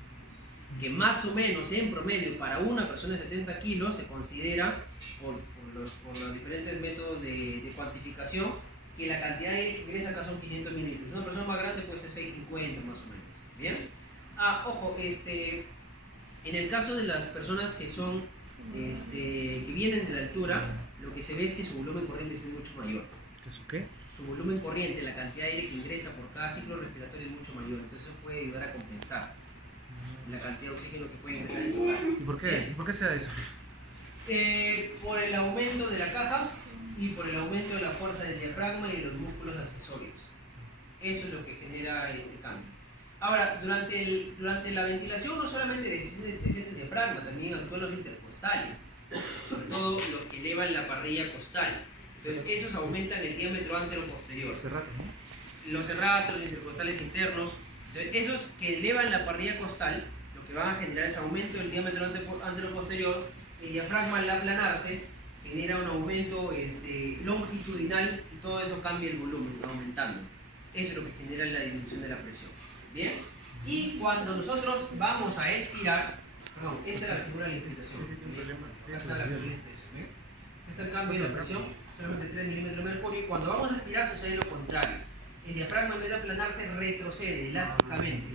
Que más o menos en promedio para una persona de 70 kilos se considera, por los diferentes métodos de cuantificación, que la cantidad de aire que ingresa acá son 500 mililitros. Una persona más grande puede ser 650 más o menos. ¿Bien? Ojo, en el caso de las personas que son que vienen de la altura, lo que se ve es que su volumen corriente es mucho mayor. ¿Eso qué? Su volumen corriente, la cantidad de aire que ingresa por cada ciclo respiratorio es mucho mayor, entonces eso puede ayudar a compensar la cantidad de oxígeno que puede ingresar en total. ¿Y por qué? ¿Y por qué se da eso? Por el aumento de la caja y por el aumento de la fuerza del diafragma y de los músculos accesorios. Eso es lo que genera este cambio. Ahora, durante la ventilación no solamente desciende el diafragma, también actúan los intercostales, sobre todo los que elevan la parrilla costal. Entonces, esos aumentan el diámetro antero-posterior. Los serratos, los intercostales internos. Entonces, esos que elevan la parrilla costal, lo que van a generar es aumento del diámetro antero-posterior. El diafragma al aplanarse genera un aumento longitudinal y todo eso cambia el volumen, aumentando. Eso es lo que genera la disminución de la presión. ¿Bien? Y cuando nosotros vamos a expirar, perdón, esta es la figura de la inspiración. Acá está la figura de la inspiración. Este es el cambio de la presión, solamente 3 milímetros de mercurio, y cuando vamos a expirar sucede lo contrario. El diafragma en vez de aplanarse retrocede elásticamente.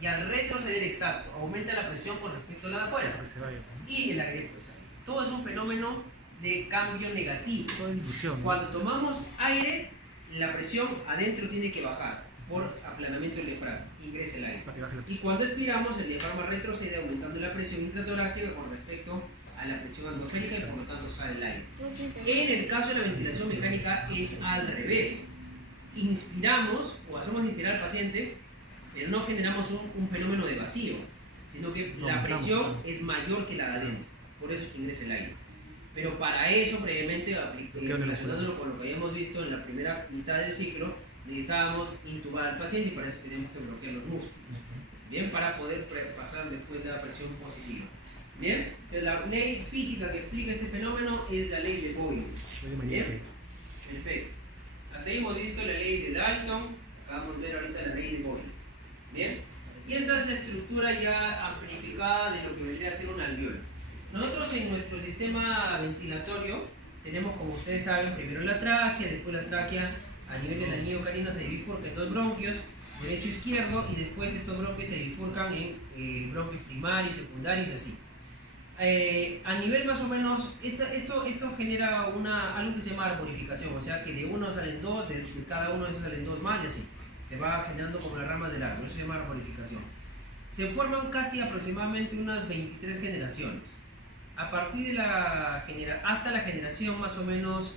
Y al retroceder, exacto, aumenta la presión con respecto a la de afuera. Y el aire pues, todo es un fenómeno de cambio negativo. Cuando tomamos aire, la presión adentro tiene que bajar por aplanamiento del diafragma, ingresa el aire. Y cuando expiramos, el diafragma retrocede aumentando la presión intratorácica con respecto a la presión atmosférica y por lo tanto sale el aire. En el caso de la ventilación mecánica es al revés. Inspiramos o hacemos inspirar al paciente, pero no generamos un fenómeno de vacío, sino que la presión es mayor que la de adentro, por eso es que ingresa el aire. Pero para eso, previamente, relacionándolo con lo que habíamos visto en la primera mitad del ciclo, necesitábamos intubar al paciente y para eso tenemos que bloquear los músculos. Bien, para poder pasar después de la presión positiva. Bien, la ley física que explica este fenómeno es la ley de Boyle. Bien, perfecto. Hasta ahí hemos visto la ley de Dalton, acabamos de ver ahorita la ley de Boyle. Bien, y esta es la estructura ya amplificada de lo que vendría a ser un alveolo. Nosotros en nuestro sistema ventilatorio tenemos, como ustedes saben, primero la tráquea, después la tráquea a nivel del anillo carino se bifurca en dos bronquios, derecho e izquierdo, y después estos bronquios se bifurcan en bronquios primarios, secundarios y así. A nivel más o menos, esto genera algo que se llama armonificación, o sea que de uno salen dos, de cada uno de esos salen dos más y así. Se va generando como las ramas del árbol, eso se llama armonificación. Se forman casi aproximadamente unas 23 generaciones. A partir de hasta la generación más o menos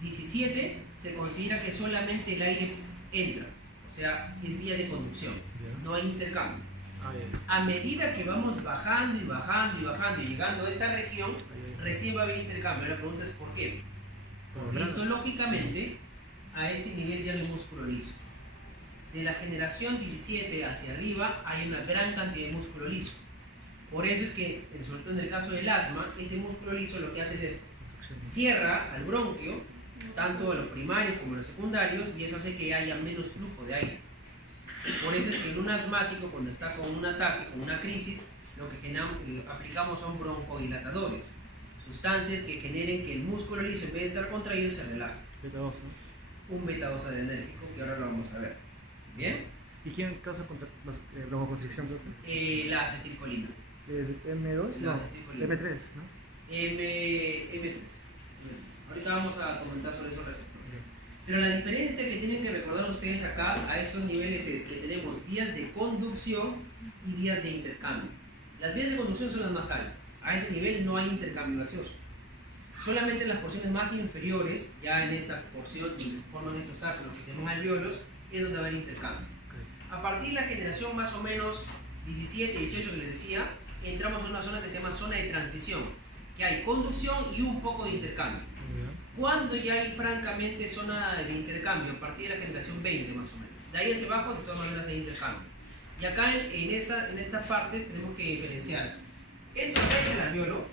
17, se considera que solamente el aire entra, o sea, es vía de conducción, no hay intercambio. A medida que vamos bajando y bajando y bajando y llegando a esta región, recién va a haber intercambio. La pregunta es ¿por qué? Como Porque nada. histológicamente a este nivel ya no hay músculo liso. De la generación 17 hacia arriba hay una gran cantidad de músculo liso. Por eso es que, sobre todo en el caso del asma, ese músculo liso lo que hace es esto. Cierra al bronquio, tanto a los primarios como a los secundarios, y eso hace que haya menos flujo de aire. Por eso es que en un asmático, cuando está con un ataque, con una crisis, lo que aplicamos son broncodilatadores, sustancias que generen que el músculo liso, en vez de estar contraído, se relaje. Beta 2, ¿no? Un beta-2 adrenérgico, que ahora lo vamos a ver. ¿Bien? ¿Y quién causa broncoconstricción? La acetilcolina. ¿El M2? La No, acetilcolina. M3, ¿no? M3. Ahorita vamos a comentar sobre esos receptores. Pero la diferencia que tienen que recordar ustedes acá a estos niveles es que tenemos vías de conducción y vías de intercambio. Las vías de conducción son las más altas. A ese nivel no hay intercambio gaseoso. Solamente en las porciones más inferiores, ya en esta porción donde se forman estos átomos que se llaman alveolos, es donde va a haber intercambio. A partir de la generación más o menos 17, 18 que les decía, entramos en una zona que se llama zona de transición, que hay conducción y un poco de intercambio. Cuando ya hay francamente zona de intercambio, a partir de la generación 20 más o menos. De ahí hacia abajo, de todas maneras hay intercambio. Y acá en estas partes tenemos que diferenciar. Esto acá es el alveolo,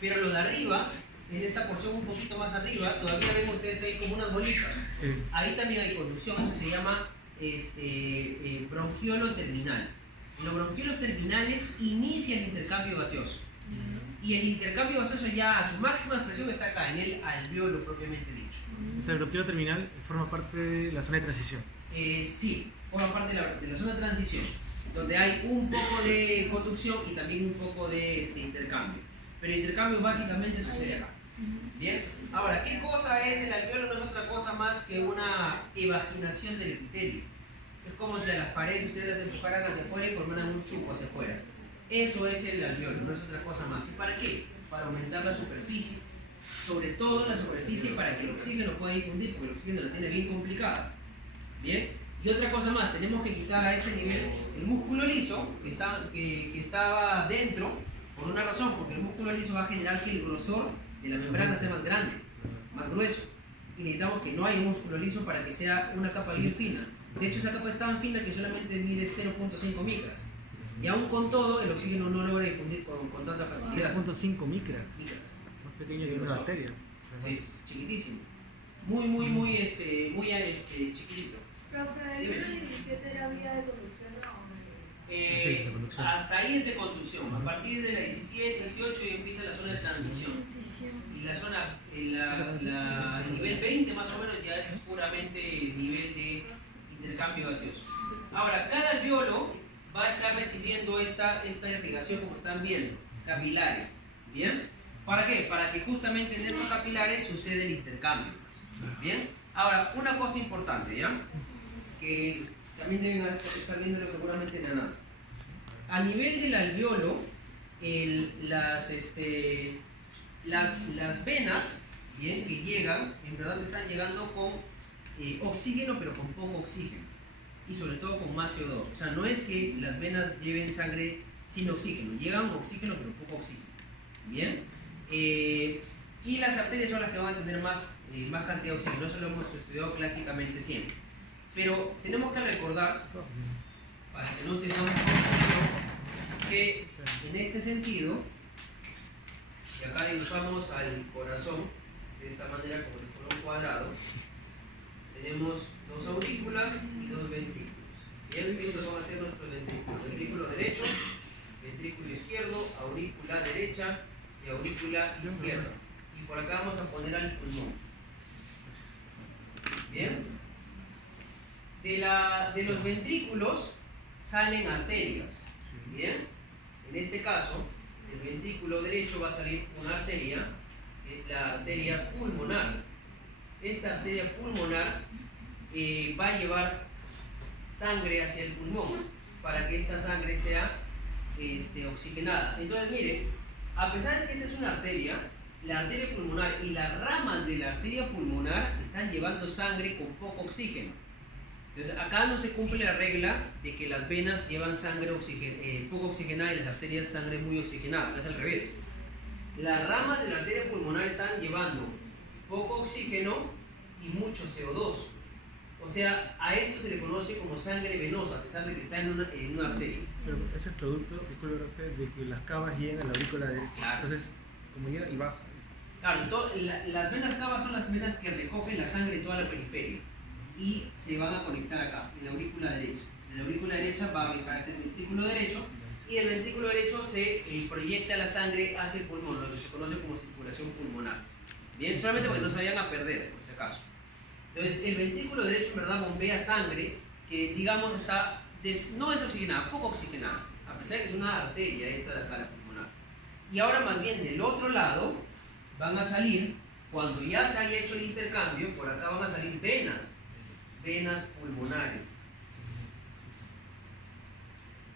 pero lo de arriba, en esta porción un poquito más arriba, todavía vemos ustedes que hay como unas bolitas. Ahí también hay conducción, eso se llama bronquiolo terminal. Los bronquiolos terminales inician el intercambio gaseoso. Y el intercambio gaseoso ya a su máxima expresión está acá, en el alveolo propiamente dicho. O sea, el bloqueo terminal forma parte de la zona de transición. Sí, forma parte de la zona de transición, donde hay un poco de conducción y también un poco de intercambio. Pero el intercambio básicamente sucede acá. Bien, ahora, ¿qué cosa es el alveolo? No es otra cosa más que una evaginación del epitelio. Es como si a las paredes ustedes las empujaran hacia afuera y formaran un chupo hacia afuera. Eso es el alveolo, no es otra cosa más. ¿Y para qué? Para aumentar la superficie, sobre todo la superficie para que el oxígeno pueda difundir, porque el oxígeno la tiene bien complicada. Bien, y otra cosa más, tenemos que quitar a ese nivel el músculo liso que estaba dentro, por una razón, porque el músculo liso va a generar que el grosor de la membrana sea más grande, más grueso. Y necesitamos que no haya músculo liso para que sea una capa bien fina. De hecho, esa capa es tan fina que solamente mide 0.5 micras. Y aún con todo, el oxígeno no logra difundir con tanta facilidad. 0.5 micras. Micras. Más pequeño que una bacteria. O sea, Sí, más- chiquitísimo. Muy chiquitito. Profe, el número 17 era vía de conducción o Sí, de conducción. Hasta ahí es de conducción. A partir de la 17, 18 ya empieza la zona de transición. transición. Y la zona, el nivel 20 más o menos ya es puramente el nivel de intercambio gaseoso. Ahora, cada alveolo va a estar recibiendo esta irrigación, como están viendo, capilares. ¿Bien? ¿Para qué? Para que justamente en estos capilares sucede el intercambio. ¿Bien? Ahora, una cosa importante, ¿ya? Que también deben estar viéndolo seguramente en anato. A nivel del alveolo, las venas, bien, que llegan, en verdad están llegando con oxígeno, pero con poco oxígeno. Y sobre todo con más CO2. O sea, no es que las venas lleven sangre sin oxígeno, llegan oxígeno, pero poco oxígeno. Bien. Y las arterias son las que van a tener más cantidad de oxígeno. Eso lo hemos estudiado clásicamente siempre. Pero tenemos que recordar, para que no tengamos confusión, que en este sentido, y acá dibujamos al corazón de esta manera como si fuera un cuadrado, tenemos dos aurículas y dos ventrículos. Bien, estos van a ser nuestros ventrículos. Ventrículo derecho, ventrículo izquierdo, aurícula derecha y aurícula izquierda. Y por acá vamos a poner al pulmón. Bien. De los ventrículos salen arterias. Bien. En este caso, del ventrículo derecho va a salir una arteria, que es la arteria pulmonar. Esta arteria pulmonar va a llevar sangre hacia el pulmón para que esta sangre sea oxigenada. Entonces, mire, a pesar de que esta es una arteria, la arteria pulmonar y las ramas de la arteria pulmonar están llevando sangre con poco oxígeno. Entonces, acá no se cumple la regla de que las venas llevan sangre poco oxigenada y las arterias sangre muy oxigenada, es al revés. Las ramas de la arteria pulmonar están llevando poco oxígeno y mucho CO2. O sea, a esto se le conoce como sangre venosa, a pesar de que está en una arteria. Pero ese es producto, disculpe, profe, de que las cavas llegan a la aurícula derecha. Claro. Entonces, como llega y baja. Claro, las venas cavas son las venas que recogen la sangre de toda la periferia y se van a conectar acá, en la aurícula derecha. En la aurícula derecha va a viajar hacia el ventrículo derecho y del ventrículo derecho se proyecta la sangre hacia el pulmón, lo que se conoce como circulación pulmonar. Bien, solamente porque no se vayan a perder, por si acaso. Entonces, el ventrículo derecho en verdad bombea sangre que, digamos, está no desoxigenada, poco oxigenada, a pesar de que es una arteria esta de acá, la pulmonar. Y ahora más bien del otro lado van a salir, cuando ya se haya hecho el intercambio, por acá van a salir venas pulmonares.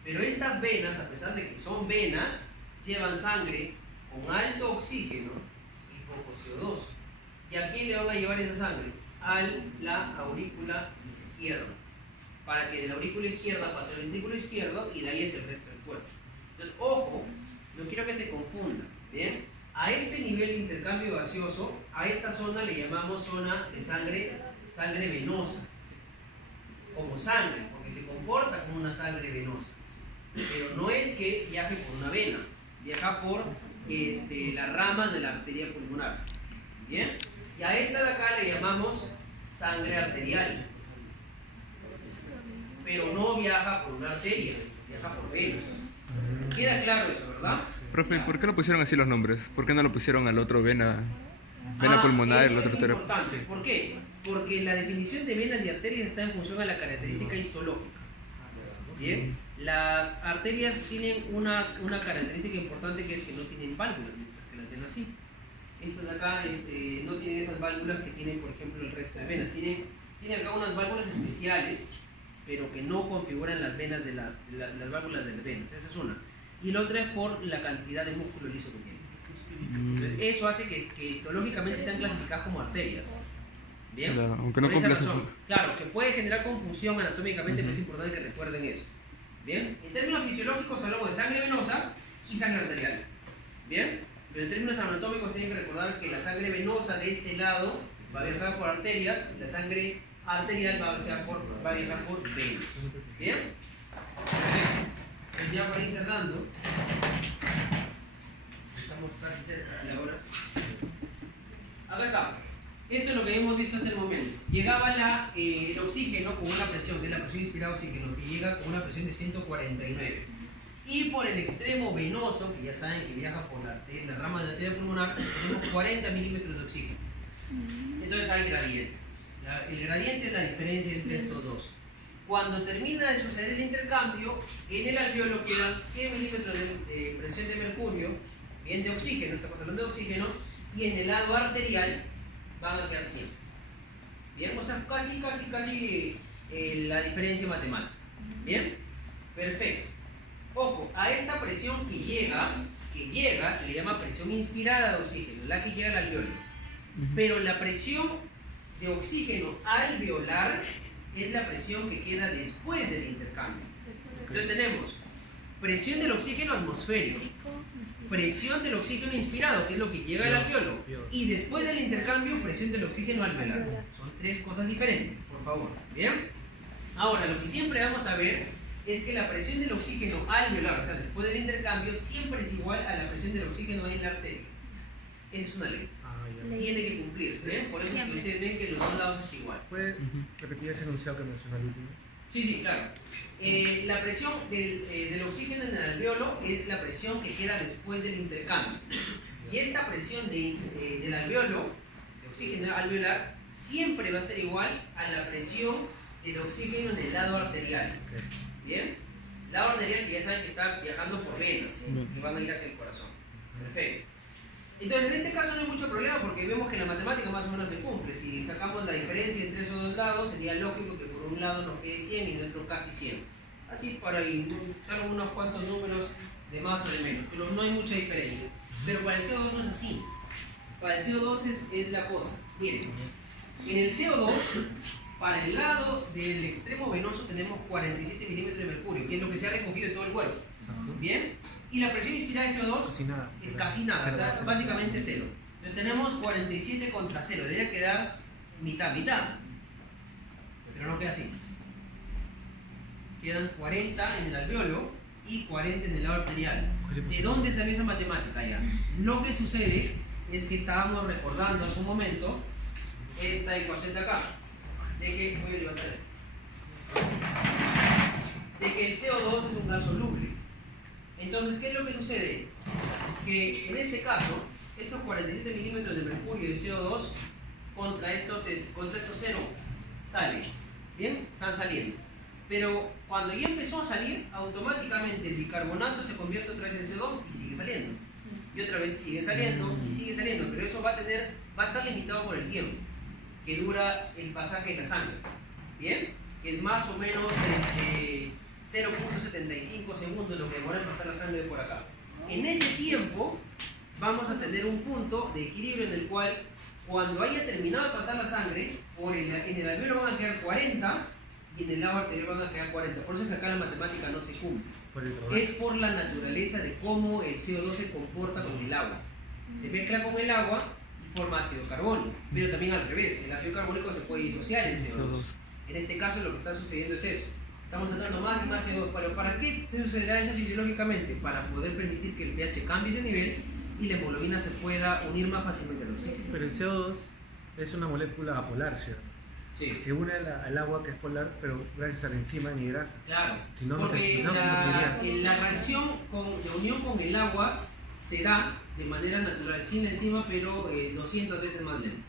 Pero estas venas, a pesar de que son venas, llevan sangre con alto oxígeno y poco CO2. ¿Y a quién le van a llevar esa sangre? A la aurícula izquierda, para que de la aurícula izquierda pase al ventrículo izquierdo y de ahí es el resto del cuerpo. Entonces, ojo, no quiero que se confunda, ¿bien? A este nivel de intercambio gaseoso, a esta zona le llamamos zona de sangre venosa, como sangre, porque se comporta como una sangre venosa, pero no es que viaje por una vena, viaja por las ramas de la arteria pulmonar, ¿bien? Y a esta de acá le llamamos sangre arterial, pero no viaja por una arteria, viaja por venas. Queda claro eso, ¿verdad? Profe, ¿por qué lo pusieron así los nombres? ¿Por qué no lo pusieron al otro vena pulmonar, el otro es arteria? importante. ¿Por qué? Porque la definición de venas y arterias está en función a la característica histológica. Bien, las arterias tienen una característica importante, que es que no tienen válvulas, mientras que las venas sí. Estas de acá no tienen esas válvulas que tienen, por ejemplo, el resto de venas. Tienen acá unas válvulas especiales, pero que no configuran las venas de las válvulas de las venas. Esa es una. Y la otra es por la cantidad de músculo liso que tienen. Entonces, eso hace que histológicamente sean clasificadas como arterias. ¿Bien? Claro, aunque no Por esa cumpla su razón. Claro, que puede generar confusión anatómicamente, pero es importante que recuerden eso. ¿Bien? En términos fisiológicos hablamos de sangre venosa y sangre arterial. ¿Bien? Pero en términos anatómicos tienen que recordar que la sangre venosa de este lado va a viajar por arterias y la sangre arterial va a viajar por venas. ¿Bien? Pues ya para ir cerrando, estamos casi cerca de la hora. Acá está. Esto es lo que hemos visto hasta el momento. Llegaba el oxígeno con una presión, que es la presión inspirada de oxígeno, que llega con una presión de 149. Y por el extremo venoso, que ya saben que viaja por la rama de la arteria pulmonar, tenemos 40 milímetros de oxígeno. Entonces hay gradiente. El gradiente es la diferencia entre estos dos. Cuando termina de suceder el intercambio, en el alveolo quedan 100 milímetros de presión de mercurio, bien de oxígeno, estamos hablando de oxígeno, y en el lado arterial van a quedar 100. Bien, o sea, casi la diferencia matemática. Bien, perfecto. Ojo, a esta presión que llega, se le llama presión inspirada de oxígeno, la que llega al alveolo. Pero la presión de oxígeno alveolar es la presión que queda después del intercambio. Entonces tenemos presión del oxígeno atmosférico, presión del oxígeno inspirado, que es lo que llega al alveolo, y después del intercambio, presión del oxígeno alveolar. Son tres cosas diferentes, por favor. ¿Bien? Ahora, lo que siempre vamos a ver es que la presión del oxígeno alveolar, o sea, después del intercambio, siempre es igual a la presión del oxígeno en la arteria. Esa es una ley. Tiene que cumplirse, ¿ven? Por eso es que ustedes ven que los dos lados es igual. ¿Puede repetir ese enunciado que mencionó al último? Sí, claro. La presión del oxígeno en el alveolo es la presión que queda después del intercambio. Y esta presión del alveolo, de oxígeno alveolar, siempre va a ser igual a la presión del oxígeno en el lado arterial. ¿Bien? Lado arterial que ya saben que está viajando por venas, que van a ir hacia el corazón. Perfecto. Entonces, en este caso no hay mucho problema porque vemos que la matemática más o menos se cumple. Si sacamos la diferencia entre esos dos lados, sería lógico que por un lado nos quede 100 y en otro casi 100. Así para salvo unos cuantos números de más o de menos, pero no hay mucha diferencia. Pero para el CO2 no es así. Para el CO2 es la cosa. Miren, en el CO2, para el lado del extremo venoso tenemos 47 milímetros de mercurio, que es lo que se ha recogido de todo el cuerpo. ¿Bien? Y la presión inspirada de CO2 Casi nada. es casi nada, o sea, Cero. básicamente cero. Entonces tenemos 47 contra 0, debería quedar mitad. Pero no queda así. Quedan 40 en el alveolo y 40 en el lado arterial. ¿De dónde salió esa matemática ya? Lo que sucede es que estábamos recordando hace un momento esta ecuación de acá. De que, voy a levantar esto. De que el CO2 es un gas soluble. Entonces, ¿qué es lo que sucede? Que en este caso, estos 47 milímetros de mercurio de CO2 contra estos 0 salen. ¿Bien? Están saliendo. Pero cuando ya empezó a salir, automáticamente el bicarbonato se convierte otra vez en CO2 y sigue saliendo. Y otra vez sigue saliendo y sigue saliendo. Pero eso va a estar limitado por el tiempo que dura el pasaje de la sangre. ¿Bien? Que es más o menos 0.75 segundos lo que demora en pasar la sangre por acá. En ese tiempo vamos a tener un punto de equilibrio en el cual cuando haya terminado de pasar la sangre, en el alveolo van a quedar 40 y en el lado arterial van a quedar 40. Por eso es que acá la matemática no se cumple. Es por la naturaleza de cómo el CO2 se comporta con el agua. Se mezcla con el agua y forma ácido carbónico, pero también al revés. El ácido carbónico se puede disociar en CO2. En este caso lo que está sucediendo es eso. Estamos entrando más y más CO2. ¿Pero para qué se sucederá eso fisiológicamente? Para poder permitir que el pH cambie ese nivel y la hemoglobina se pueda unir más fácilmente al oxígeno. Pero el CO2 es una molécula apolar, ¿cierto? Sí. Se une al agua que es polar, pero gracias a la enzima anidrasa. Claro, Si no, porque no se conseguiría. la reacción, la unión con el agua se da de manera natural sin la enzima, pero 200 veces más lento.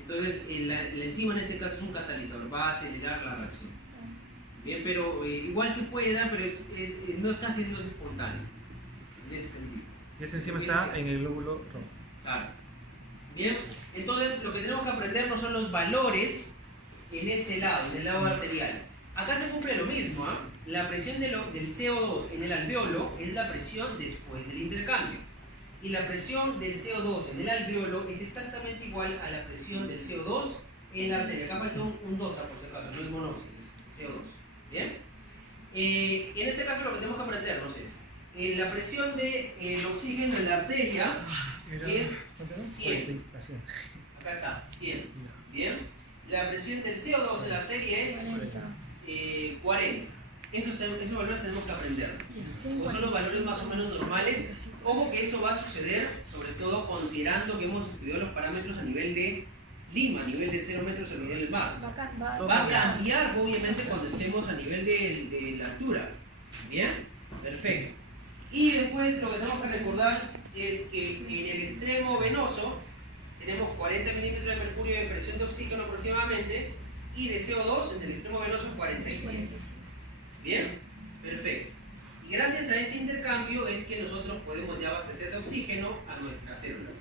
Entonces, la enzima en este caso es un catalizador, va a acelerar la reacción. Bien, pero igual se puede dar, pero no es casi no es espontáneo, en ese sentido. Y esta enzima está en el glóbulo rojo. Claro. Bien, entonces lo que tenemos que aprender no son los valores en este lado, en el lado arterial. Acá se cumple lo mismo, ¿eh? La presión del CO2 en el alveolo es la presión después del intercambio. Y la presión del CO2 en el alveolo es exactamente igual a la presión del CO2 en la arteria. Acá falta un 2 por si acaso, no es monóxido, es CO2. ¿Bien? En este caso lo que tenemos que aprendernos es la presión del oxígeno en la arteria es 100. Acá está, 100. ¿Bien? La presión del CO2 en la arteria es 40. Esos valores tenemos que aprender. Son los valores más o menos normales. Ojo que eso va a suceder, sobre todo considerando que hemos estudiado los parámetros a nivel de Lima, a nivel de 0 metros sobre el nivel del mar. Va a cambiar obviamente cuando estemos a nivel de la altura. ¿Bien? Perfecto. Y después lo que tenemos que recordar es que en el extremo venoso tenemos 40 milímetros de mercurio de presión de oxígeno aproximadamente y de CO2 en el extremo venoso 47. Bien, perfecto. Y gracias a este intercambio es que nosotros podemos ya abastecer de oxígeno a nuestras células.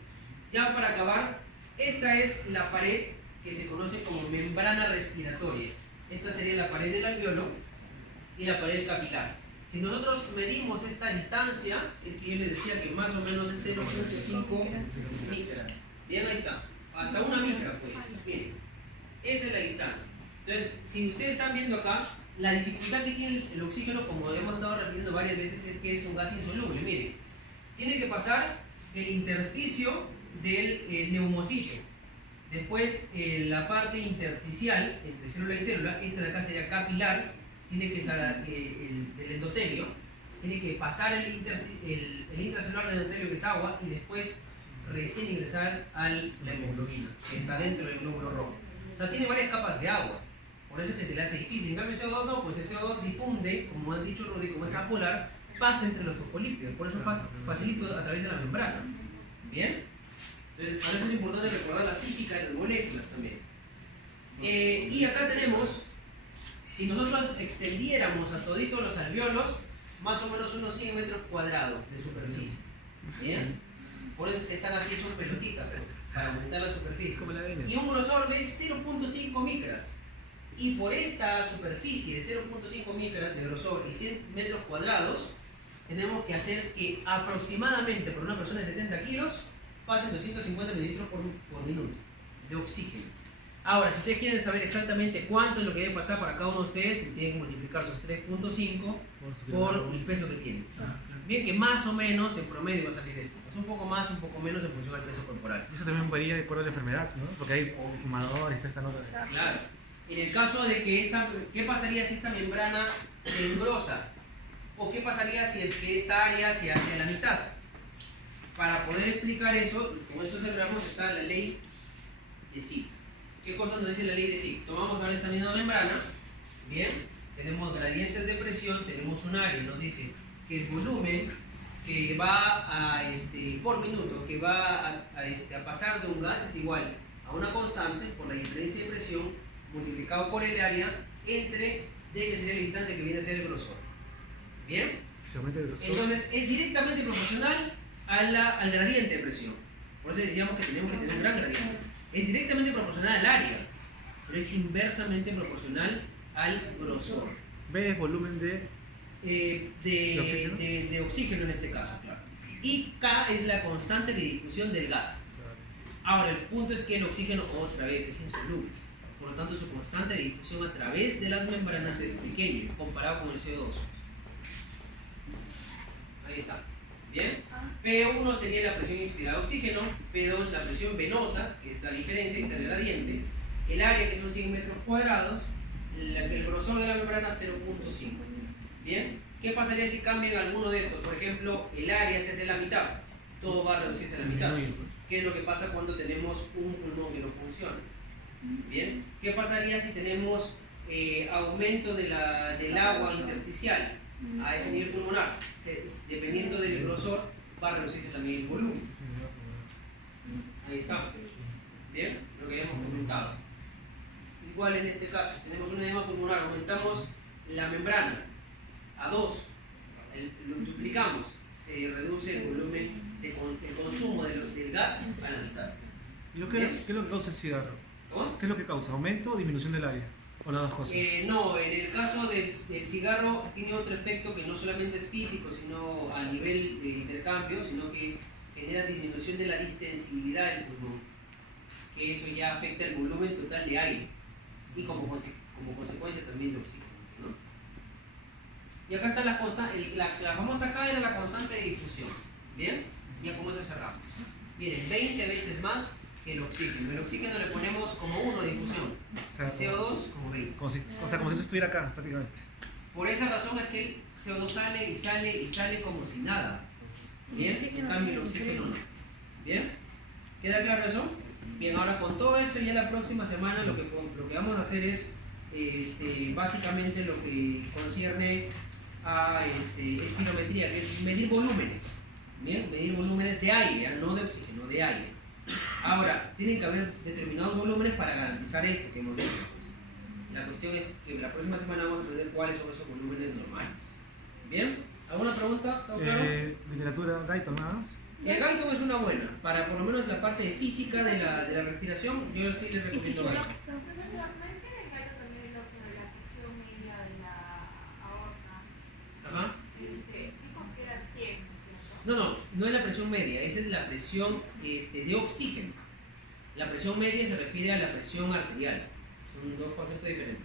Ya para acabar, esta es la pared que se conoce como membrana respiratoria. Esta sería la pared del alveolo y la pared capilar. Si nosotros medimos esta distancia, es que yo les decía que más o menos es 0.5 micras. Bien, ahí está. Hasta una micra, pues. Miren, esa es la distancia. Entonces, si ustedes están viendo acá, la dificultad que tiene el oxígeno, como hemos estado repitiendo varias veces, es que es un gas insoluble. Miren, tiene que pasar el intersticio del neumocito. Después, la parte intersticial entre célula y célula, esta de acá sería capilar, tiene que salir el endotelio, tiene que pasar el intracelular del endotelio, que es agua, y después recién ingresar a la hemoglobina, que está dentro del glóbulo rojo. O sea, tiene varias capas de agua, por eso es que se le hace difícil. En cambio el CO2 no, pues el CO2 difunde, como han dicho Rudy, como es apolar, pasa entre los fosfolípidos, por eso facilito a través de la membrana. ¿Bien? Entonces, por eso es importante recordar la física de las moléculas también. Y acá tenemos, si nosotros extendiéramos a toditos los alveolos, más o menos unos 100 metros cuadrados de superficie. ¿Bien? Por eso es que están así hechos pelotitas, pues, para aumentar la superficie. Y un grosor de 0.5 micras. Y por esta superficie de 0.5 micras de grosor y 100 metros cuadrados, tenemos que hacer que aproximadamente por una persona de 70 kilos pasen 250 mililitros por minuto de oxígeno. Ahora, si ustedes quieren saber exactamente cuánto es lo que debe pasar para cada uno de ustedes, tienen que multiplicar sus 3.5 por el peso que tienen. Bien, que más o menos en promedio va a salir esto. Es un poco más, un poco menos en función del peso corporal. Y eso también varía de acuerdo a la enfermedad, ¿no? Porque hay fumadores, esta nota. Claro. En el caso de que ¿qué pasaría si esta membrana se engrosa? ¿O qué pasaría si es que esta área se hace a la mitad? Para poder explicar eso, como esto celebramos, está la ley de Fick. ¿Qué cosa nos dice la ley de Fick? Tomamos ahora esta misma membrana, bien, tenemos gradientes de presión, tenemos un área, nos dice que el volumen que va a, por minuto, que va a pasar de un gas es igual a una constante por la diferencia de presión multiplicado por el área entre D, que sería la distancia que viene a ser el grosor. ¿Bien? Entonces es directamente proporcional al gradiente de presión. Por eso decíamos que tenemos que tener un gran gradiente. Es directamente proporcional al área, pero es inversamente proporcional al grosor. B es volumen de oxígeno en este caso, claro. Y K es la constante de difusión del gas. Ahora, el punto es que el oxígeno otra vez es insoluble. Por lo tanto, su constante de difusión a través de las membranas es pequeño comparado con el CO2. Ahí está. ¿Bien? P1 sería la presión inspirada de oxígeno, P2 la presión venosa, que es la diferencia, y está el gradiente, el área, que son 100 metros cuadrados, el grosor de la membrana 0.5. ¿Bien? ¿Qué pasaría si cambian alguno de estos? Por ejemplo, el área se hace la mitad, todo va a reducirse a la mitad. ¿Qué es lo que pasa cuando tenemos un pulmón que no funciona? ¿Bien? ¿Qué pasaría si tenemos aumento del agua intersticial a ese nivel pulmonar? Dependiendo del grosor, va a reducirse también el volumen. Ahí está. ¿Bien? Lo que habíamos comentado. Igual en este caso, tenemos un edema pulmonar, aumentamos la membrana a 2, lo duplicamos, se reduce el volumen de consumo del gas a la mitad. ¿Qué es lo que causa el cigarro? ¿Cómo? ¿Qué es lo que causa? ¿Aumento o disminución del área? ¿O las dos cosas? No, en el caso del cigarro tiene otro efecto que no solamente es físico, sino a nivel de intercambio, sino que genera disminución de la distensibilidad del pulmón, que eso ya afecta el volumen total de aire y como consecuencia también de oxígeno, ¿no? Y acá está la famosa K, era la constante de difusión. ¿Bien? Ya con eso cerramos. Miren, 20 veces más que el oxígeno. El oxígeno le ponemos como 1 de difusión. El CO2 como 20. Como si no estuviera acá, prácticamente. Por esa razón es que el CO2 sale y sale y sale como si nada. ¿Bien? En cambio el oxígeno no. ¿Bien? ¿Queda claro eso? Bien, ahora con todo esto ya la próxima semana lo que vamos a hacer es básicamente lo que concierne a espirometría, que es medir volúmenes. Bien, medir volúmenes de aire, no de oxígeno, de aire. Ahora, tienen que haber determinados volúmenes para garantizar esto que hemos dicho. La cuestión es que la próxima semana vamos a aprender cuáles son esos volúmenes normales. ¿Bien? ¿Alguna pregunta? ¿Todo claro? Literatura, Guyton, ¿no? El Guyton es una buena, para por lo menos la parte de física de la respiración, yo sí les recomiendo Guyton. Ajá. No es la presión media, esa es la presión de oxígeno. La presión media se refiere a la presión arterial, son dos conceptos diferentes.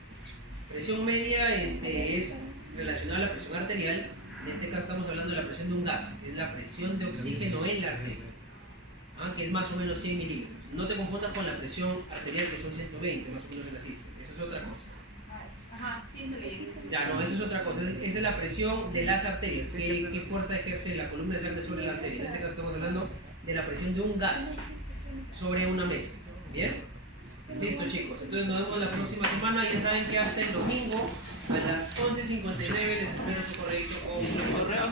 Presión media es relacionada a la presión arterial, en este caso estamos hablando de la presión de un gas, que es la presión de oxígeno en la arteria, que es más o menos 100 milímetros. No te confundas con la presión arterial, que son 120 más o menos en la sístole, eso es otra cosa. Ajá, 120. Ya, no, eso es otra cosa. Esa es la presión de las arterias. ¿Qué fuerza ejerce la columna de sangre sobre la arteria? En este caso estamos hablando de la presión de un gas sobre una mezcla. ¿Bien? Listo, chicos. Entonces nos vemos la próxima semana. Ya saben que hasta el domingo a las 11:59 les espero su correo o un correo.